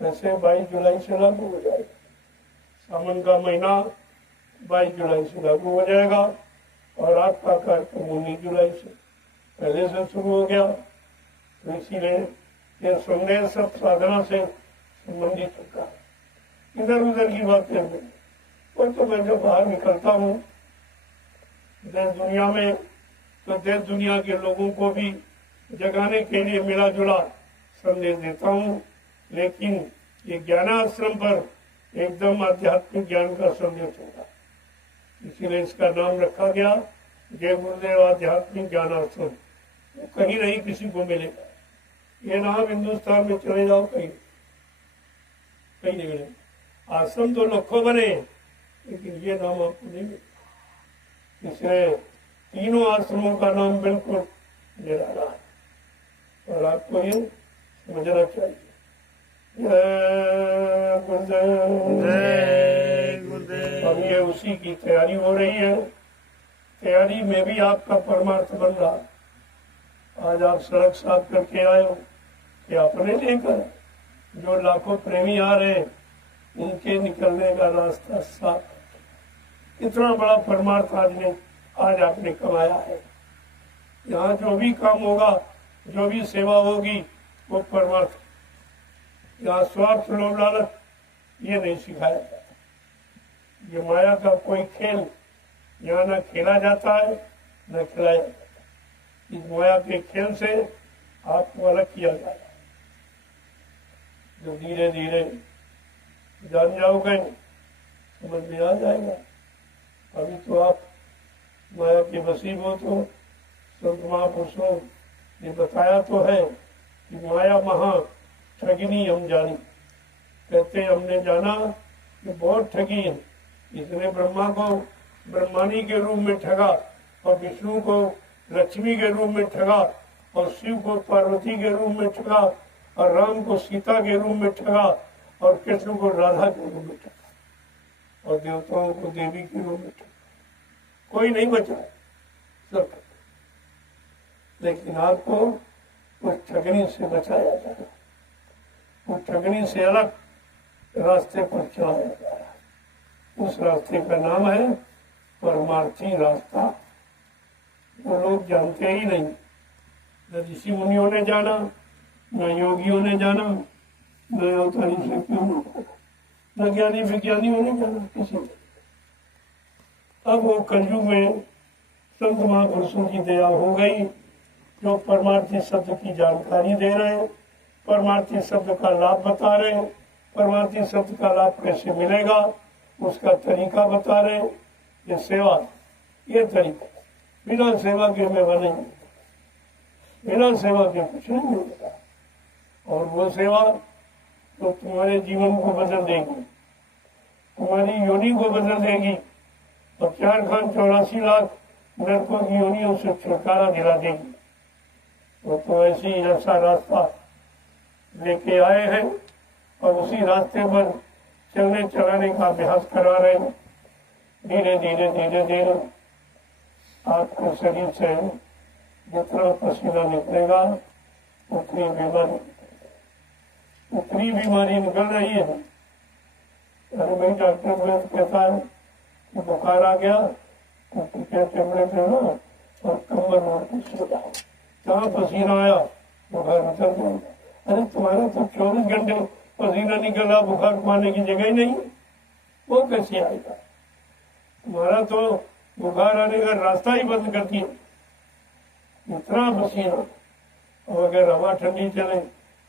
वैसे 22 जुलाई से लागू हो जाएगा। सावन का महीना 22 जुलाई से लागू हो जाएगा और आपका कार्यक्रम 19 जुलाई से पहले से शुरू हो गया। तो इसीलिए ये संदेश सब साधना से संबंधित होता है, इधर उधर की बातें नहीं। और तो मैं जब बाहर निकलता हूँ देश दुनिया में, तो देश दुनिया के लोगों को भी जगाने के लिए मिला जुला संदेश देता हूँ। लेकिन ये ज्ञानाश्रम पर एकदम आध्यात्मिक ज्ञान का संदेश होगा, इसीलिए इसका नाम रखा गया जय गुरुदेव आध्यात्मिक ज्ञानाश्रम। कहीं नहीं किसी को मिलेगा ये नाम, हिंदुस्तान में चले जाओ कहीं कहीं नहीं मिलेगा। आश्रम तो लाखों बने, लेकिन ये नाम आपको नहीं मिलेगा। इसलिए तीनों आश्रमों का नाम बिल्कुल निराला है और आपको ये समझना चाहिए। जय गुरुदेव। अब ये उसी की तैयारी हो रही है। तैयारी में भी आपका परमार्थ बन रहा है। आज आप सड़क साफ करके आए हो कि अपने लेकर जो लाखों प्रेमी आ रहे हैं उनके निकलने का रास्ता साफ। इतना बड़ा परमार्थ आज आपने कमाया है। यहाँ जो भी काम होगा, जो भी सेवा होगी, वो परमार्थ। यहाँ स्वार्थ लोभ लालच ये नहीं सिखाया जाता। ये माया का कोई खेल यहाँ न खेला जाता है न खिलाया जाता है। इस माया के खेल से आपको अलग किया जाएगा। जो धीरे धीरे जान जाओगे समझ में आ जाएगा। अभी तो आप माया के वसीब हो। तो संत महापुरुषों ने बताया तो है कि माया महा ठगिनी हम जानी। कहते हमने जाना कि बहुत ठगी है। इसने ब्रह्मा को ब्रह्मानी के रूप में ठगा और विष्णु को लक्ष्मी के रूप में ठगा और शिव को पार्वती के रूप में ठगा और राम को सीता के रूप में ठगा और कृष्ण को राधा के रूप में ठगा और देवताओं को देवी के रूप में ठगा। कोई नहीं बचा, सब। लेकिन आपको उस ठगनी से बचाया जा रहा है। उस ठगनी से अलग रास्ते पर चलाया जा रहा है। उस रास्ते का नाम है परमार्थी रास्ता। वो लोग जानते ही नहीं। न ऋषि मुनियों ने जाना, न योगियों ने जाना, न अवतारी शक्तियों ने जाना, न ज्ञानी विज्ञानियों ने जाना, किसी ने। अब वो कलयुग में संत महापुरुषों की दया हो गई, जो परमार्थी शब्द की जानकारी दे रहे हैं, परमार्थी शब्द का लाभ बता रहे हैं, परमार्थी शब्द का लाभ कैसे मिलेगा उसका तरीका बता रहे हैं। ये सेवा, ये तरीका बिना सेवा के मैं बनेंगे, बिना सेवा के कुछ नहीं मिलेगा। और वो सेवा तो तुम्हारे जीवन को बदल देगी, तुम्हारी योनि को बदल देगी और 4,84 लाख नरकों की योनियों से छुटकारा दिला देगी। वो तो ऐसी ऐसा रास्ता लेके आए हैं और उसी रास्ते पर चलने चलाने का अभ्यास करा रहे हैं। धीरे धीरे धीरे धीरे आपके शरीर से जितना पसीना निकलेगा उतनी बीमारी निकल रही है। अरे भाई डॉक्टर वैद कहता है कि बुखार आ गया तो टीके चमड़े पे ना और कमर मार के सो जाओ, जहाँ पसीना आया बुखार उतर गया। अरे तुम्हारा तो 24 घंटे पसीना निकल रहा, बुखार मारने की जगह ही नहीं, वो कैसे आएगा? तुम्हारा तो बुखार आने का रास्ता ही बंद कर दिया, इतना पसीना। और अगर हवा ठंडी चले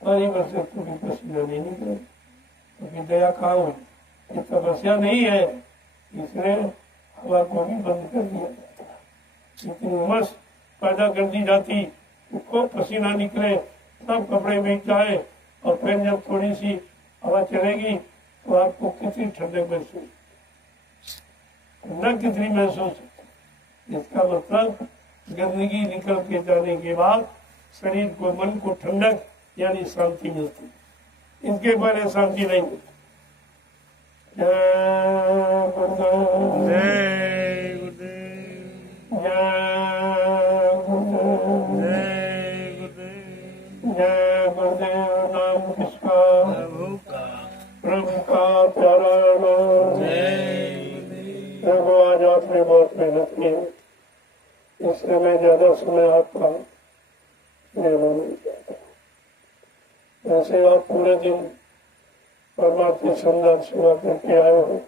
पानी पर से पूरी पसीना नहीं निकले तो दया कहाँ हुई? ये तपस्या नहीं है, इसलिए हवा को भी बंद कर दिया जाता है। इतनी उमस पैदा कर दी जाती, खूब पसीना निकले, सब कपड़े में जाए और फिर जब थोड़ी सी हवा चलेगी तो आपको कितनी ठंडक महसूस, ठंडक कितनी महसूस होती। इसका मतलब गंदगी निकल के जाने के बाद शरीर को, मन को ठंडक यानी शांति मिलती, इनके बारे शांति नहीं मिलती। जय गुरुदेव, जय गुरुदेव, जय गुरुदेव, जय गुरुदेव। जय गुरुदेव। नाम किसका? प्रभु का। प्रभु का प्यारा नाम। जय गुरुदेव। प्रभु आज आपने बहुत मेहनत की, इसलिए मैं ज्यादा समय आपका लेना नहीं चाहता। वैसे आप पूरे दिन परमात्मा संदान सेवा करके आए हो,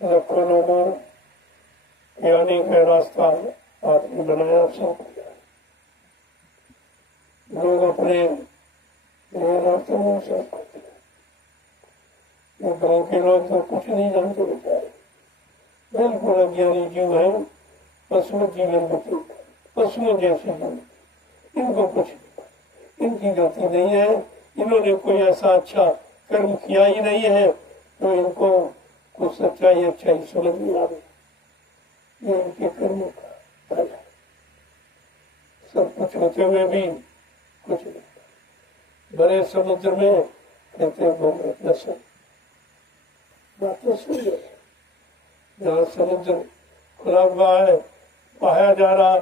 लाखों लोगों ज्ञानी का रास्ता आपने बनाया। सब लोग अपने रास्ते में सब करते हैं। ये गाँव के लोग तो कुछ नहीं जानते बेचारे, बिल्कुल अज्ञानी जीव है, पशु जीवन बचे, पशुओं जैसे जीवन, इनको कुछ, इनकी गलती नहीं है, इन्होंने कोई ऐसा अच्छा कर्म किया ही नहीं है तो इनको कुछ सच्चाई अच्छाई समझ नहीं आ रही। ये इनके कर्मों का फल है। सब कुछ होते हुए भी कुछ नहीं। बड़े समुद्र में कहते हैं बात तो सुन लो, जहाँ समुद्र खुला हुआ है, पाया जा रहा,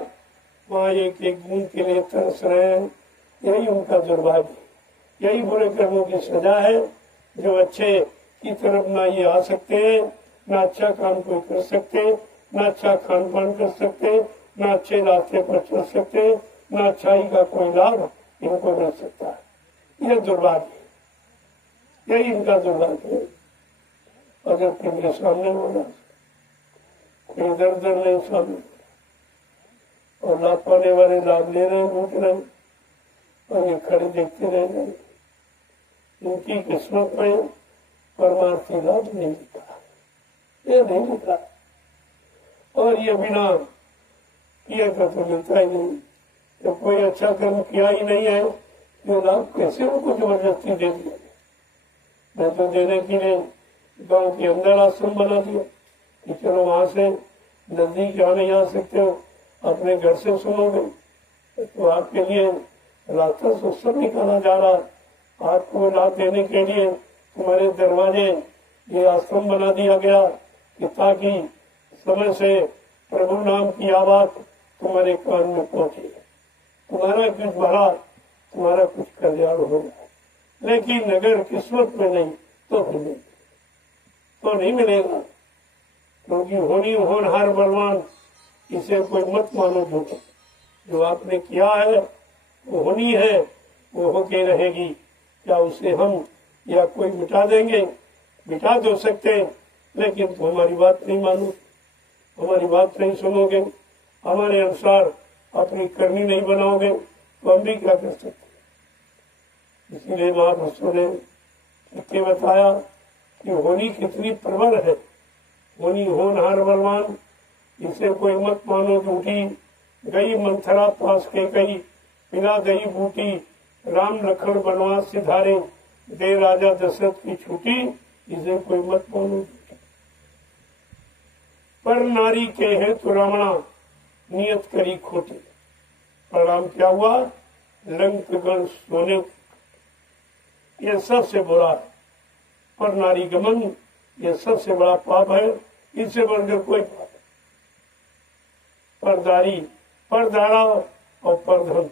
वहाँ एक एक बूंद के लिए तरस रहे हैं। यही उनका दुर्भाग्य, यही बुरे कर्मों की सजा है। जो अच्छे की तरफ ना ये आ सकते हैं, ना अच्छा काम कोई कर सकते, ना अच्छा खान पान कर सकते, ना अच्छे रास्ते पर चल सकते, ना अच्छाई का कोई लाभ इनको मिल सकता है। यह दुर्भाग्य, यही इनका दुर्भाग्य है। अगर तुम्हें सामने होना, कोई दर दर नहीं सामने, और लाभ पाने वाले लाभ ले रहे, लूट रहे, और ये खड़े देखते रह जाए। उनकी किस्मत में परमार्थी लाभ नहीं लिखा, ये नहीं लिखा, और ये बिना किए का तो मिलता ही नहीं। जब कोई अच्छा कर्म किया ही नहीं है तो लाभ कैसे उनको जबरदस्ती दे दिया। मैं तो देने के लिए गांव के अंदर आश्रम बना दिया कि चलो वहां से नजदीक जहाँ नहीं आ सकते हो, अपने घर से सुनोगे, तो आपके लिए रास्ता से सब निकाला जा रहा है। आपको लाभ देने के लिए तुम्हारे दरवाजे ये आश्रम बना दिया गया कि ताकि समय से प्रभु नाम की आवाज तुम्हारे कान में पहुंचे, तुम्हारा कुछ भला, तुम्हारा कुछ कल्याण होगा। लेकिन अगर किस्मत में नहीं तो फिर नहीं, तो नहीं मिलेगा। क्योंकि होनी होनहार बलवान, इसे कोई मत मानो झूठे। जो आपने किया है वो होनी है, वो होके रहेगी। क्या उसे हम या कोई मिटा देंगे? मिटा तो सकते हैं, लेकिन तो हमारी बात नहीं मानो, हमारी बात नहीं सुनोगे, हमारे अनुसार अपनी करनी नहीं बनाओगे, तो हम भी क्या कर सकते। इसीलिए महापुरुषों ने ये बताया कि होनी कितनी प्रबल है। होनी होनहार बलवान, इसे कोई मत मानो झूठी। गई मंथरा पास के गई, पिला गई बूटी, राम लखन वनवास से धारे, दे राजा दशरथ की छूटी, इसे कोई मत मानो झूठी। पर नारी के हेतु रावणा, नियत करी खोटी। परिणाम क्या हुआ? लंक गण सोने, ये सबसे बुरा है। पर नारी गमन, ये सबसे बड़ा पाप है, इससे बढ़कर कोई पाप। परदारी, परदारा और परधन,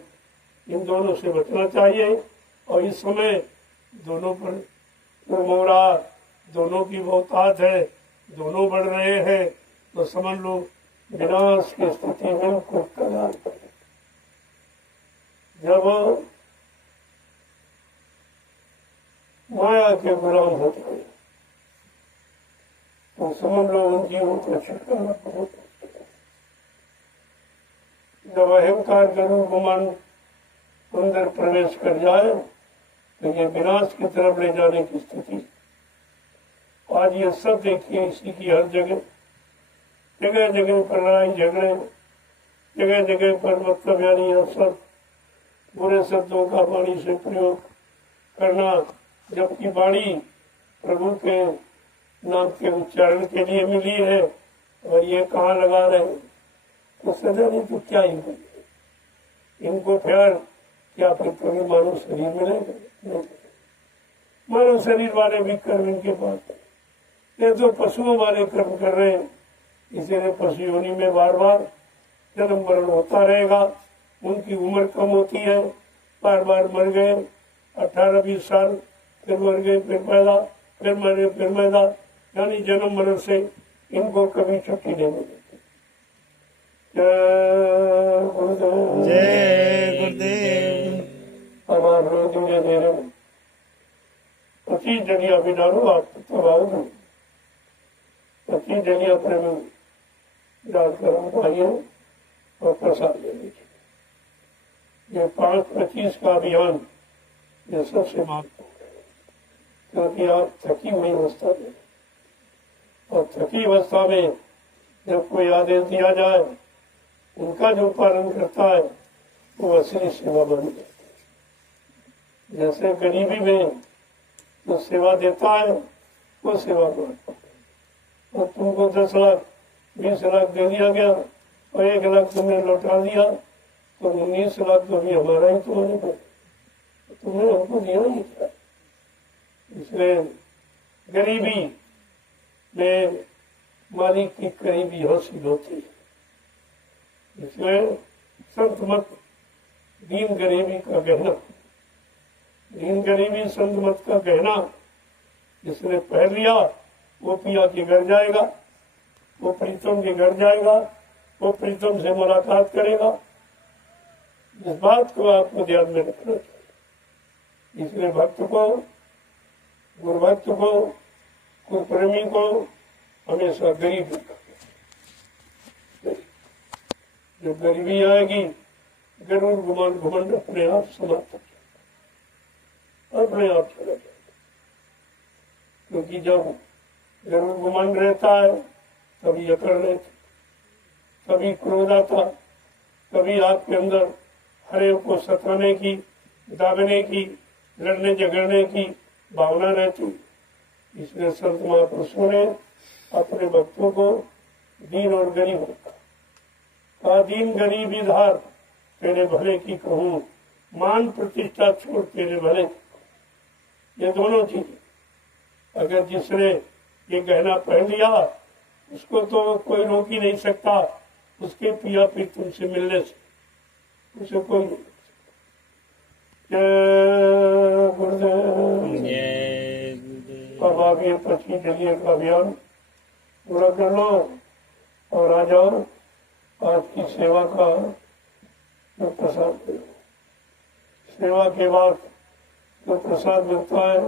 इन दोनों से बचना चाहिए। और इस समय दोनों पर मोरा, दोनों की बहुतात है, दोनों बढ़ रहे हैं, तो समझ लो विनाश की स्थिति में खुद कल्याण करें। जब माया के गुलाम होते हैं तो समझ लो उन जीवों को छुटकारा बहुत। जब अहंकार गरुड़ गुमान अंदर प्रवेश कर जाए तो ये विनाश की तरफ ले जाने की स्थिति। आज ये सब देखिए, इसी की हर जगह जगह जगह पर लड़ाई झगड़े, जगह जगह पर मतलब यानी सब बुरे शब्दों का वाणी से प्रयोग, करना, जबकि वाणी प्रभु के नाम के उच्चारण के लिए मिली है और ये कहाँ लगा रहे हैं? तो सजा नहीं तो क्या इनको फिर क्या फिर कभी मानव शरीर मिलेगा? नहीं। मानव शरीर वाले भी कर्म इनके पास, ये तो पशुओं वाले कर्म कर रहे हैं, इसीलिए पशु योनि में बार बार जन्म मरण होता रहेगा। उनकी उम्र कम होती है, बार बार मर गए, 18-20 साल, फिर मर गए, फिर पैदा, फिर मरे, फिर मैदा, यानी जन्म मरण से इनको कभी छुट्टी नहीं मिलेगी। जय गुरुदेव। जय गुरुदेव। अब आप लोग धीरे धीरे पति जलिया भी डालो, आप तब आओगे। पति जलिया प्रेम डालकर आइए और प्रसाद ले लीजिए। ये 5-25 का अभियान ये सबसे महत्वपूर्ण है, क्योंकि आप थकी हुई अवस्था में, और थकी अवस्था में जब कोई आदेश दिया जाए, उनका जो पालन करता है वो असली सेवा बन जाती है। जैसे गरीबी में जो सेवा देता है वो सेवा करता है। और तुमको 10 लाख 20 लाख दे दिया गया और 1 लाख तुमने लौटा दिया, तो 19 लाख तो भी हमारा ही तो होने पर तुमने हमको दिया ही क्या? इसलिए गरीबी में मालिक की करीबी हासिल होती है। इसलिए संत मत दीन गरीबी का गहना, दीन गरीबी संत मत का गहना जिसने पहन लिया वो पिया के घर जाएगा, वो प्रीतम के घर जाएगा, वो प्रीतम से मुलाकात करेगा। इस बात को आपको ध्यान में रखना चाहिए। इसलिए भक्त को, गुरु भक्त को, गुरु प्रेमी को हमेशा गरीब, जो गरीबी आएगी गरुड़ गुमान घुमंड अपने आप समाप्त हो जाए, अपने आप चला जाए। क्योंकि जब गरुड़ गुमान रहता है तभी अकड़ रहती, कभी क्रोध आता, कभी आपके अंदर हरे को सताने की, दागने की, लड़ने झगड़ने की भावना रहती। इसलिए संत महापुरुषों ने अपने भक्तों को दीन और गरीब रखा। दीन गरीब इधार तेरे भले की कहूँ, मान प्रतिष्ठा छोड़ तेरे भले। ये दोनों चीज, अगर जिसने ये गहना पहन लिया उसको तो कोई रोक ही नहीं सकता, उसके पिया पी तुमसे मिलने से उसे कोई नहीं। जय गुरुदेव। जय गुरुदेव। अब आप ये 25 जलिए का अभियान पूरा कर लो और आ जाओ। आज की सेवा का जो प्रसाद करो, सेवा के बाद जो प्रसाद मिलता है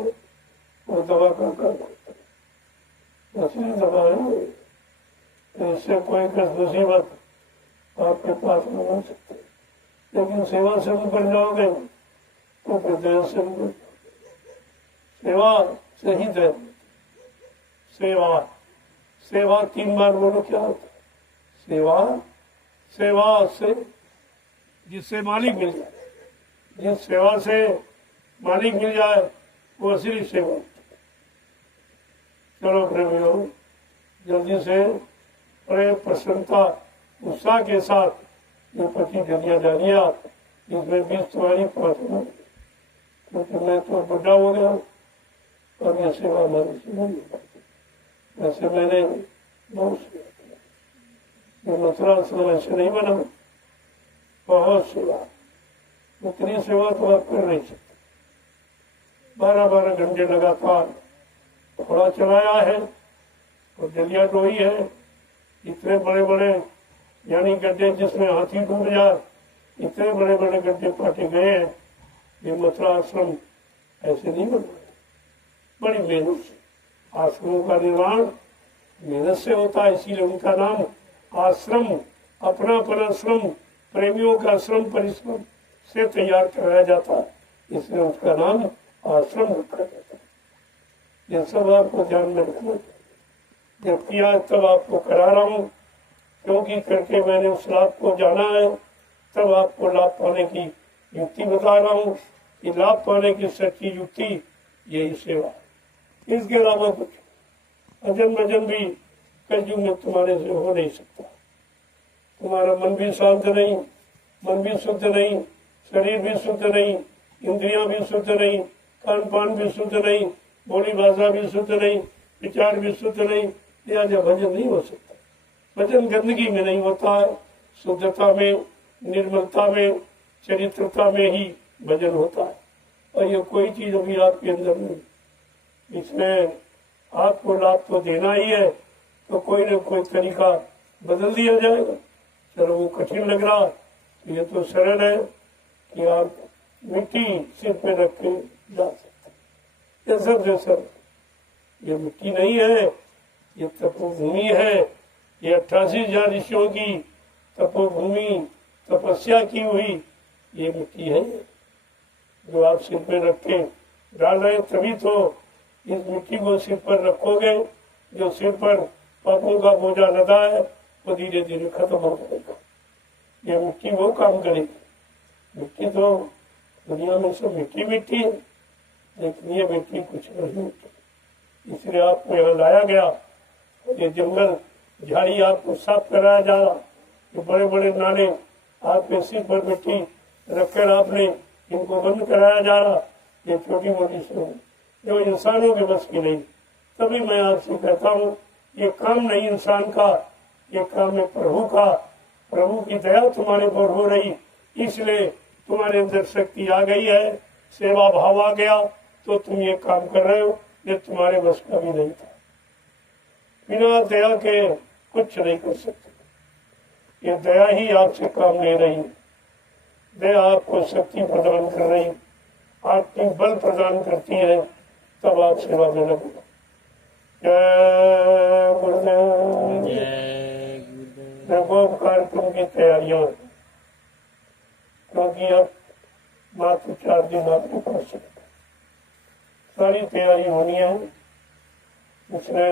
वो दवा का काम असली दवा है। इससे कोई कष्ट मुसीबत आपके पास नहीं हो सकती, लेकिन सेवा से ऊपर जाओगे तो फिर दया से ऊपर, सेवा से ही दया। सेवा, सेवा 3 बार बोलो, क्या होता है? सेवा, सेवा से जिससे मालिक मिल जाए, जिस सेवा से मालिक मिल जाए वो असली सेवा। चलो प्रेमियों, जल्दी से प्रेम, प्रसन्नता, उत्साह के साथ ये 25 जलियां जानिया, इसमें 20 तुम्हारी 5 हमारी, क्योंकि मैं तो बुढ़ा हो गया और ये सेवा हमारी से नहीं हो पाती। वैसे मैंने बहुत सेवा किया, ये मथुरा समय से नहीं बना, बहुत सेवा, उतनी सेवा तो आप कर नहीं सकते। 12-12 घंटे लगातार घोड़ा चलाया है और जलिया डोई है। इतने बड़े बड़े यानी गड्ढे जिसमें हाथी डूब जाए, इतने बड़े बड़े गड्ढे काटे गए हैं। ये मथुरा आश्रम ऐसे नहीं बना, बड़ी मेहनत से। आश्रमों का निर्माण मेहनत से होता है, इसीलिए उनका नाम आश्रम, अपना परिश्रम, प्रेमियों का श्रम परिश्रम से तैयार कराया जाता है, इसलिए उसका नाम आश्रम रखा जाता है। ये सब आपको ध्यान में रखना चाहिए। जब किया तब आपको करा रहा हूँ, क्योंकि करके मैंने उस लाभ को जाना है, तब आपको लाभ पाने की युक्ति बता रहा हूँ। कि लाभ पाने की सच्ची युक्ति यही सेवा, इसके अलावा कुछ अजन्म अजन्म भी कलयुग में तुम्हारे से हो नहीं सकता। तुम्हारा मन भी शांत नहीं, मन भी शुद्ध नहीं, शरीर भी शुद्ध नहीं, इंद्रियां भी शुद्ध नहीं, खान पान भी शुद्ध नहीं, बोली भाषा भी शुद्ध नहीं, विचार भी शुद्ध नहीं, लिहाजा भजन नहीं हो सकता। भजन गंदगी में नहीं होता है, शुद्धता में, निर्मलता में, चरित्रता में ही भजन होता है। और ये कोई चीज अभी आपके अंदर नहीं, इसमें आपको लाभ तो देना ही है, तो कोई न कोई तरीका बदल दिया जाएगा। चलो वो कठिन लग रहा, तो ये तो सरल है कि आप मिट्टी सिर पे रख के जा सकते। ये सबसे सरल, ये मिट्टी नहीं है, ये तपोभूमि है। ये 88,000 ऋषियों की तपोभूमि, तपस्या की हुई ये मिट्टी है जो आप सिर पे रख के डाल रहे। तभी तो इस मिट्टी को सिर पर रखोगे, जो सिर पर पापों का बोझा लदा है वो धीरे धीरे खत्म हो जाएगा। ये मिट्टी वो काम करेगी। मिट्टी तो दुनिया में सब मिट्टी मिट्टी है, लेकिन ये मिट्टी कुछ नहीं मिट्टी। इसलिए आपको यहाँ लाया गया। ये जंगल झाड़ी आपको साफ कराया जा रहा, ये बड़े बड़े नाले आपके सिर पर मिट्टी रखकर आपने इनको बंद कराया जा रहा। ये छोटी मोटी चीजें जो इंसानों के बस की नहीं। तभी मैं आपसे कहता हूँ, ये काम नहीं इंसान का, ये काम है प्रभु का। प्रभु की दया तुम्हारे पर हो रही, इसलिए तुम्हारे अंदर शक्ति आ गई है, सेवा भाव आ गया, तो तुम ये काम कर रहे हो। ये तुम्हारे बस का भी नहीं था। बिना दया के कुछ नहीं कर सकते। ये दया ही आपसे काम ले रही है। दया आपको शक्ति प्रदान कर रही, आपको बल प्रदान करती है, तब आप सेवा में लगो। जय गुरुदेव। देखो कार्यक्रम की तैयारियां, क्योंकि अब मात्र 4 दिन आपके पास सारी तैयारी होनी है। इसलिए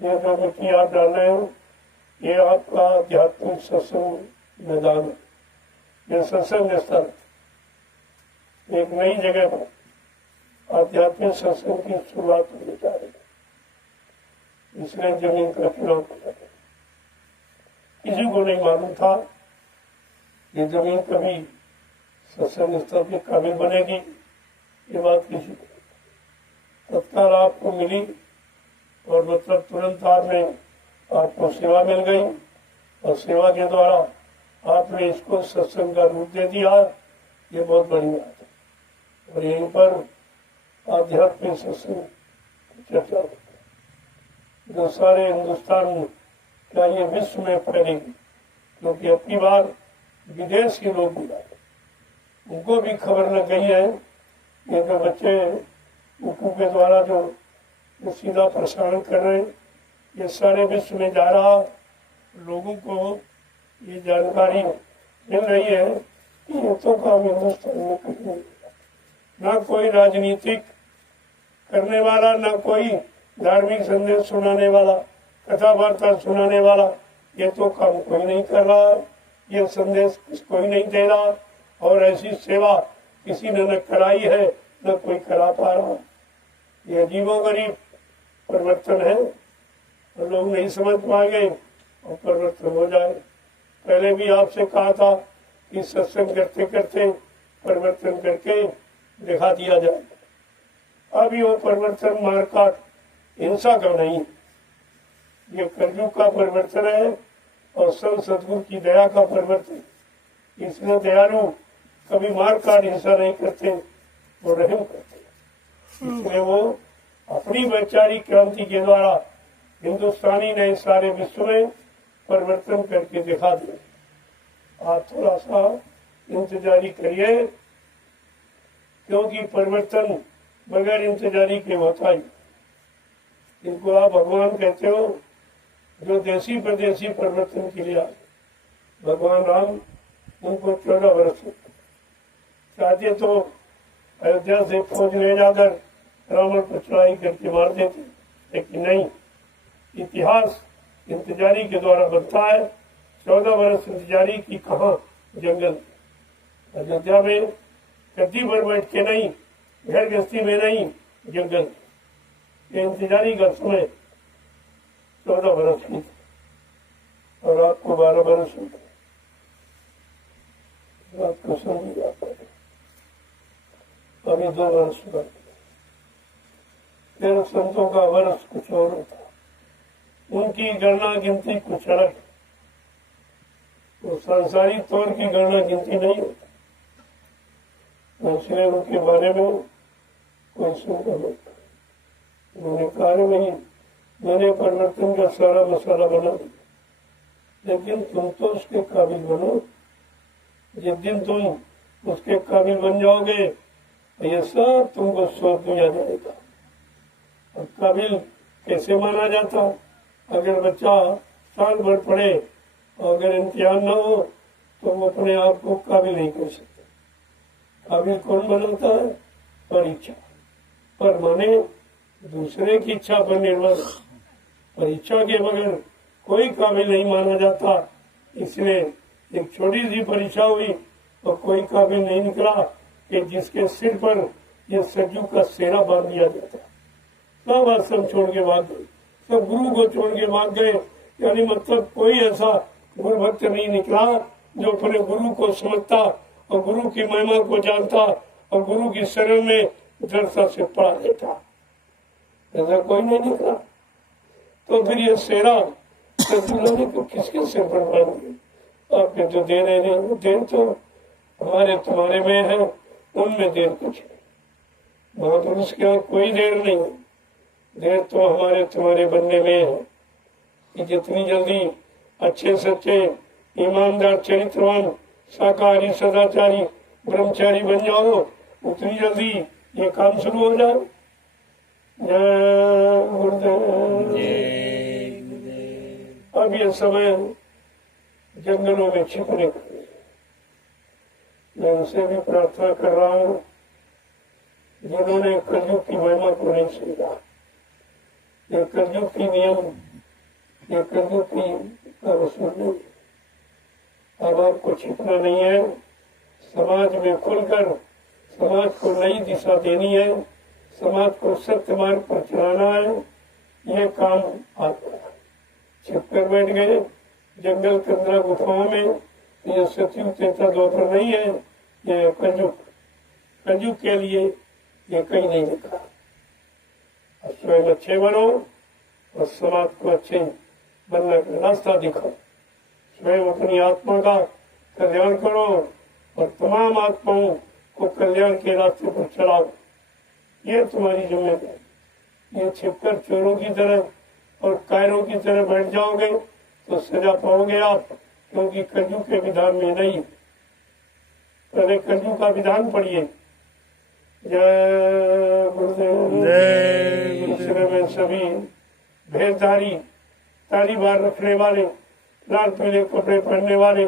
ये जो मिट्टी आप डाल रहे हो, ये आपका आध्यात्मिक सत्संग मैदान है। ये सत्संग स्थल एक नई जगह पर आध्यात्मिक सत्संग की शुरुआत होने जा रही है। इसलिए जमीन का चुनाव किसी को नहीं मालूम था ये जमीन कभी सत्संग स्थल के काबिल बनेगी। ये बात किसी को तत्काल आपको मिली और मतलब तुरंत आपको सेवा मिल गई, और सेवा के द्वारा आपने इसको सत्संग का रूप दे दिया। ये बहुत बड़ी बात है। और यहीं पर आध्यात्मिक सत्संग चर्चा होती है जो सारे हिंदुस्तान क्या ये विश्व में फैलेगी, क्योंकि अपनी बार विदेश के लोग भी आए, उनको भी खबर लग गई है। ये जो बच्चे यूट्यूब के द्वारा जो सीधा प्रसारण कर रहे हैं, ये सारे विश्व में जा रहा, लोगों को ये जानकारी मिल रही है कि ये तो काम हिंदुस्तान में कहीं नहीं, ना कोई राजनीतिक करने वाला, ना कोई धार्मिक संदेश सुनाने वाला, कथा वार्ता सुनाने वाला, ये तो काम कोई नहीं कर रहा, ये संदेश कोई नहीं दे रहा, और ऐसी सेवा किसी ने न कराई है न कोई करा पा रहा। ये अजीबोगरीब परिवर्तन है, और लोग नहीं समझ पाएंगे और परिवर्तन हो जाए। पहले भी आपसे कहा था कि सत्संग करते करते परिवर्तन करके दिखा दिया जाए। अभी वो परिवर्तन मारकाट हिंसा का नहीं, ये कलयुग का परिवर्तन है और संत सद्गुरु की दया का परिवर्तन। इसलिए दयालु कभी मारकाट हिंसा नहीं करते, वो रहम करते। इसलिए वो अपनी वैचारिक क्रांति के द्वारा हिंदुस्तानी ने सारे विश्व में परिवर्तन करके दिखा दिया। आप थोड़ा सा इंतजारी करिए, क्योंकि परिवर्तन बगैर इंतजारी के होता ही। इनको आप भगवान कहते हो, जो देशी प्रदेशी परिवर्तन के लिए आए। भगवान राम, उनको 14 वर्ष चाहते तो अयोध्या से फौज ले जाकर रावण को चढ़ाई करके मार देते, लेकिन नहीं। इतिहास इंतजारी के द्वारा बनता है। 14 वर्ष इंतजारी की कहाँ जंगल। अयोध्या में गद्दी पर बैठ के नहीं, घर गृहस्थी में नहीं, जंगल ये इंतजारी का समय 14 बरस की थी और आपको 12 बरस हो गए। बात को समझी जाता है। अभी 2 वर्ष बाकी। फिर संतों का वर्ष कुछ और होता, उनकी गणना गिनती कुछ अलग, तो सांसारिक तौर की गणना गिनती नहीं होती, इसलिए उनके बारे में कोई सुनता नहीं। उन्होंने कार्य नहीं, मैंने परिवर्तन का सारा मसाला बना दिया, लेकिन तुम तो उसके काबिल बनो। जिस दिन तुम उसके काबिल बन जाओगे ये सब तुमको सौंप दिया जाएगा। और काबिल कैसे माना जाता? अगर बच्चा साल भर पढ़े और अगर इम्तिहान न हो तो वो अपने आप को काबिल नहीं कर सकता। काबिल कौन बनाता है? परीक्षा पर, माने दूसरे की इच्छा पर निर्भर। परीक्षा के बगैर कोई काबिल नहीं माना जाता। इसलिए एक छोटी सी परीक्षा हुई और कोई काबिल नहीं निकला कि जिसके सिर पर ये सज्जू का सेरा बांध दिया जाता। सब आश्रम छोड़ के भाग गए, सब गुरु को छोड़ के भाग गए। यानी मतलब कोई ऐसा गुरु भक्त नहीं निकला जो अपने गुरु को समझता और गुरु की महिमा को जानता और गुरु की शरण में दृढ़ता से पढ़ा देता। ऐसा कोई नहीं निकला। तो फिर ये सेरा सज्जू को किसके सिर पर बांध? आपके जो दे रहे हैं वो देर तो हमारे तुम्हारे में है, उनमें देर कुछ है। महापुरुष के यहाँ कोई देर नहीं है, देर तो हमारे तुम्हारे बनने में है कि जितनी जल्दी अच्छे सच्चे ईमानदार चरित्रवान शाकाहारी सदाचारी ब्रह्मचारी बन जाओ उतनी जल्दी ये काम शुरू हो जाए। जय गुरुदेव। अब ये समय जंगलों में छिपने का, मैं उनसे भी प्रार्थना कर रहा हूँ जिन्होंने कलयुग की महिमा को नहीं समझा। ये कलयुग की नियम, ये कलयुग की वसूल नहीं। अब आपको छिपना नहीं है, समाज में खुलकर समाज को नई दिशा देनी है, समाज को सत्य मार्ग पर चलाना है। ये काम आपका। छिपकर बैठ गए जंगल कंदरा गुफाओं में, ये सतयुग त्रेता द्वापर नहीं है, ये कलयुग। कलयुग के लिए ये कहीं नहीं लिखा। स्वयं अच्छे बनो और समाज को अच्छे बनने का रास्ता दिखाओ। स्वयं अपनी आत्मा का कल्याण करो और तमाम आत्माओं को कल्याण के रास्ते पर चलाओ। ये तुम्हारी जिम्मेदारी। ये छिपकर चोरों की तरह और कायरों की तरह बैठ जाओगे तो सजा पाओगे आप, क्योंकि कलयुग के विधान में नहीं। पहले कलयुग का विधान पढ़िए। जय गुरुदेव। दूसरे में सभी भेदधारी, ताली बार रखने वाले, लाल पीले कपड़े पहनने वाले,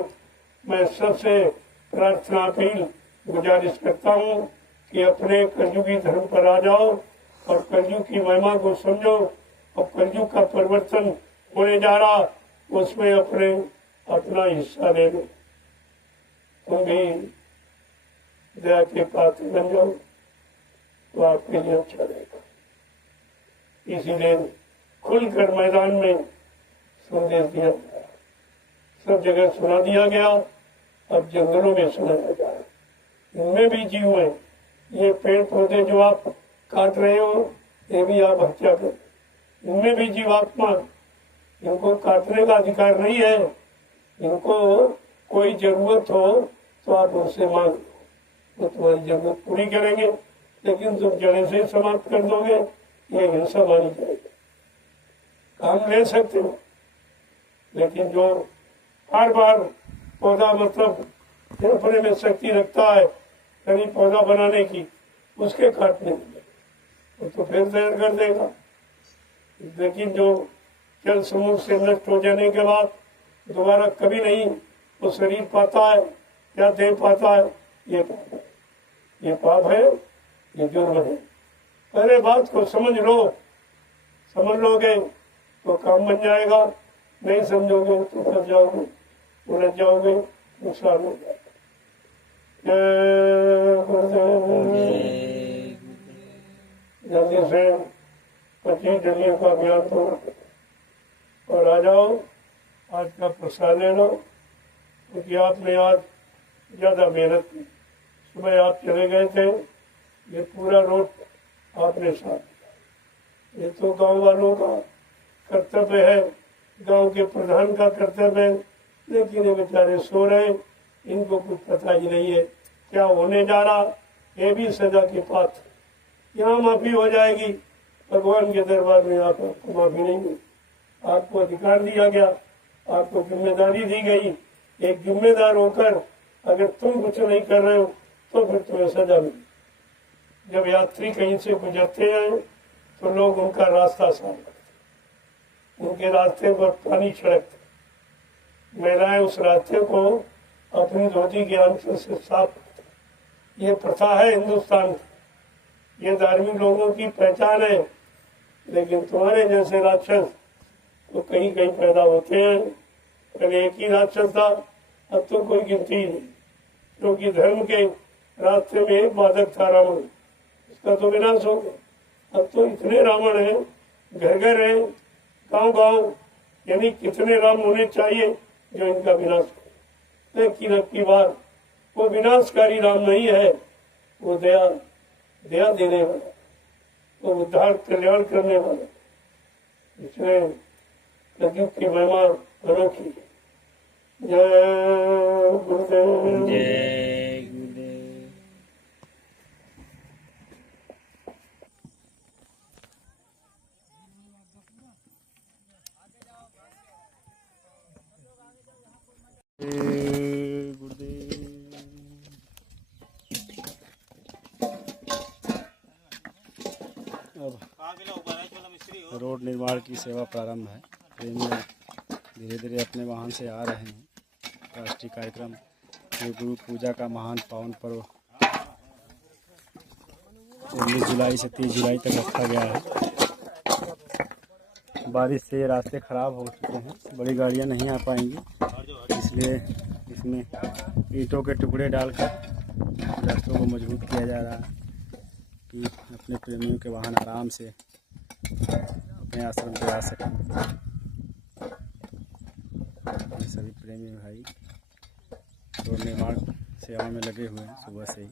मैं सबसे प्रार्थना अपील गुजारिश करता हूँ कि अपने कलयुगी धर्म पर आ जाओ और कलयुग की महिमा को समझो और कलयुग का परिवर्तन होने जा रहा उसमें अपना हिस्सा ले लो। तुम भी दया के पात्र बन जाओ तो आपके लिए अच्छा रहेगा। इसीलिए खुलकर मैदान में संदेश दिया गया, सब जगह सुना दिया गया, अब जंगलों में सुनाया जा रहा है। इनमें भी जीव है। ये पेड़ पौधे जो आप काट रहे हो ये भी आप हत्या कर, इनमें भी जीवात्मा, इनको काटने का अधिकार नहीं है। इनको कोई जरूरत हो तो आप उनसे मांग, वो तुम्हारी जरूरत पूरी करेंगे, लेकिन तुम जड़े से समाप्त कर दोगे ये हिंसा मानी जाएगी। काम ले सकते हो, लेकिन जो हर बार पौधा मतलब अपने में शक्ति रखता है यानी पौधा बनाने की, उसके काटने में तो फिर तैयार कर देगा। लेकिन जो जल समूह से नष्ट हो जाने के बाद दोबारा कभी नहीं वो शरीर पाता है या दे पाता है, ये पाप है, ये पाप है, ये जुर्म है। पहले बात को समझ लो, समझ लोगे तो काम बन जाएगा, नहीं समझोगे तो फंस जाओगे, उलझ जाओगे, नुकसान हो जाएगा। गुरुदेव। जय जल्दी से 25 जलियों का अभियान पूर्ण और आ जाओ, आज का प्रसाद ले लो, क्योंकि आपने आज ज़्यादा मेहनत की। सुबह आप चले गए थे, ये पूरा रोड आपने साथ दिया। ये तो गांव वालों का कर्तव्य है, गांव के प्रधान का कर्तव्य है, लेकिन ये बेचारे सो रहे, इनको कुछ पता ही नहीं है क्या होने जा रहा। ये भी सजा की पात्र, यहाँ माफी हो जाएगी, भगवान के दरबार में आपको माफी नहीं मिली। आपको अधिकार दिया गया, आपको जिम्मेदारी दी गई। एक जिम्मेदार होकर अगर तुम कुछ नहीं कर रहे हो तो फिर तुम्हें सजा मिली। जब यात्री कहीं से गुजरते हैं तो लोग उनका रास्ता साफ करते, उनके रास्ते पर पानी छिड़कते, महिलाएं उस रास्ते को अपनी धोती के आंचल से साफ करते। ये प्रथा है हिंदुस्तान की, ये धार्मिक लोगों की पहचान है। लेकिन तुम्हारे जैसे राक्षस तो कहीं कहीं पैदा होते हैं। पहले एक ही राक्षस था, अब तो कोई गिनती ही नहीं, क्योंकि धर्म के रास्ते में एक बाधक था रावण, इसका तो विनाश हो गया। अब तो इतने रावण हैं, घर घर हैं, गांव गांव, यानी कितने राम होने चाहिए जो इनका विनाश हो। लेकिन अब की बार वो विनाशकारी राम नहीं है, वो दया देने वाला, वो उद्धार कल्याण करने वाला। इसलिए कलयुग की महिमा अनोखी। जय गुरुदेव। जय गुरुदेव। अब रोड निर्माण की सेवा प्रारंभ है। प्रेमी धीरे धीरे अपने वाहन से आ रहे हैं। राष्ट्रीय कार्यक्रम ये गुरु पूजा का महान पावन पर्व 19 जुलाई से 30 जुलाई तक रखा गया है। बारिश से ये रास्ते खराब हो चुके हैं, बड़ी गाड़ियां नहीं आ पाएंगी, इसलिए इसमें ईंटों के टुकड़े डालकर रास्तों को मजबूत किया जा रहा है कि अपने प्रेमियों के वाहन आराम से अपने आश्रम पे आ सकें। ये सभी प्रेमी भाई रोड निर्माण सेवा में लगे हुए हैं सुबह से ही।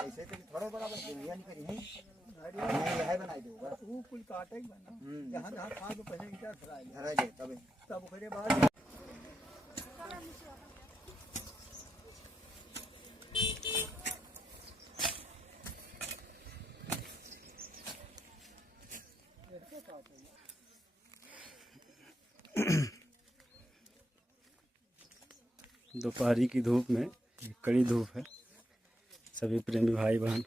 ऐसे तो थोड़ा बराबर दुनिया नहीं करी है है बनाई दो वो कुल काटे ही बना जहां जहां खाद को पहले ईटा धरा दे तब करे बाद दोपहरी की धूप में कड़ी धूप है, सभी प्रेमी भाई बहन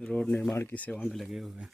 रोड निर्माण की सेवा में लगे हुए हैं।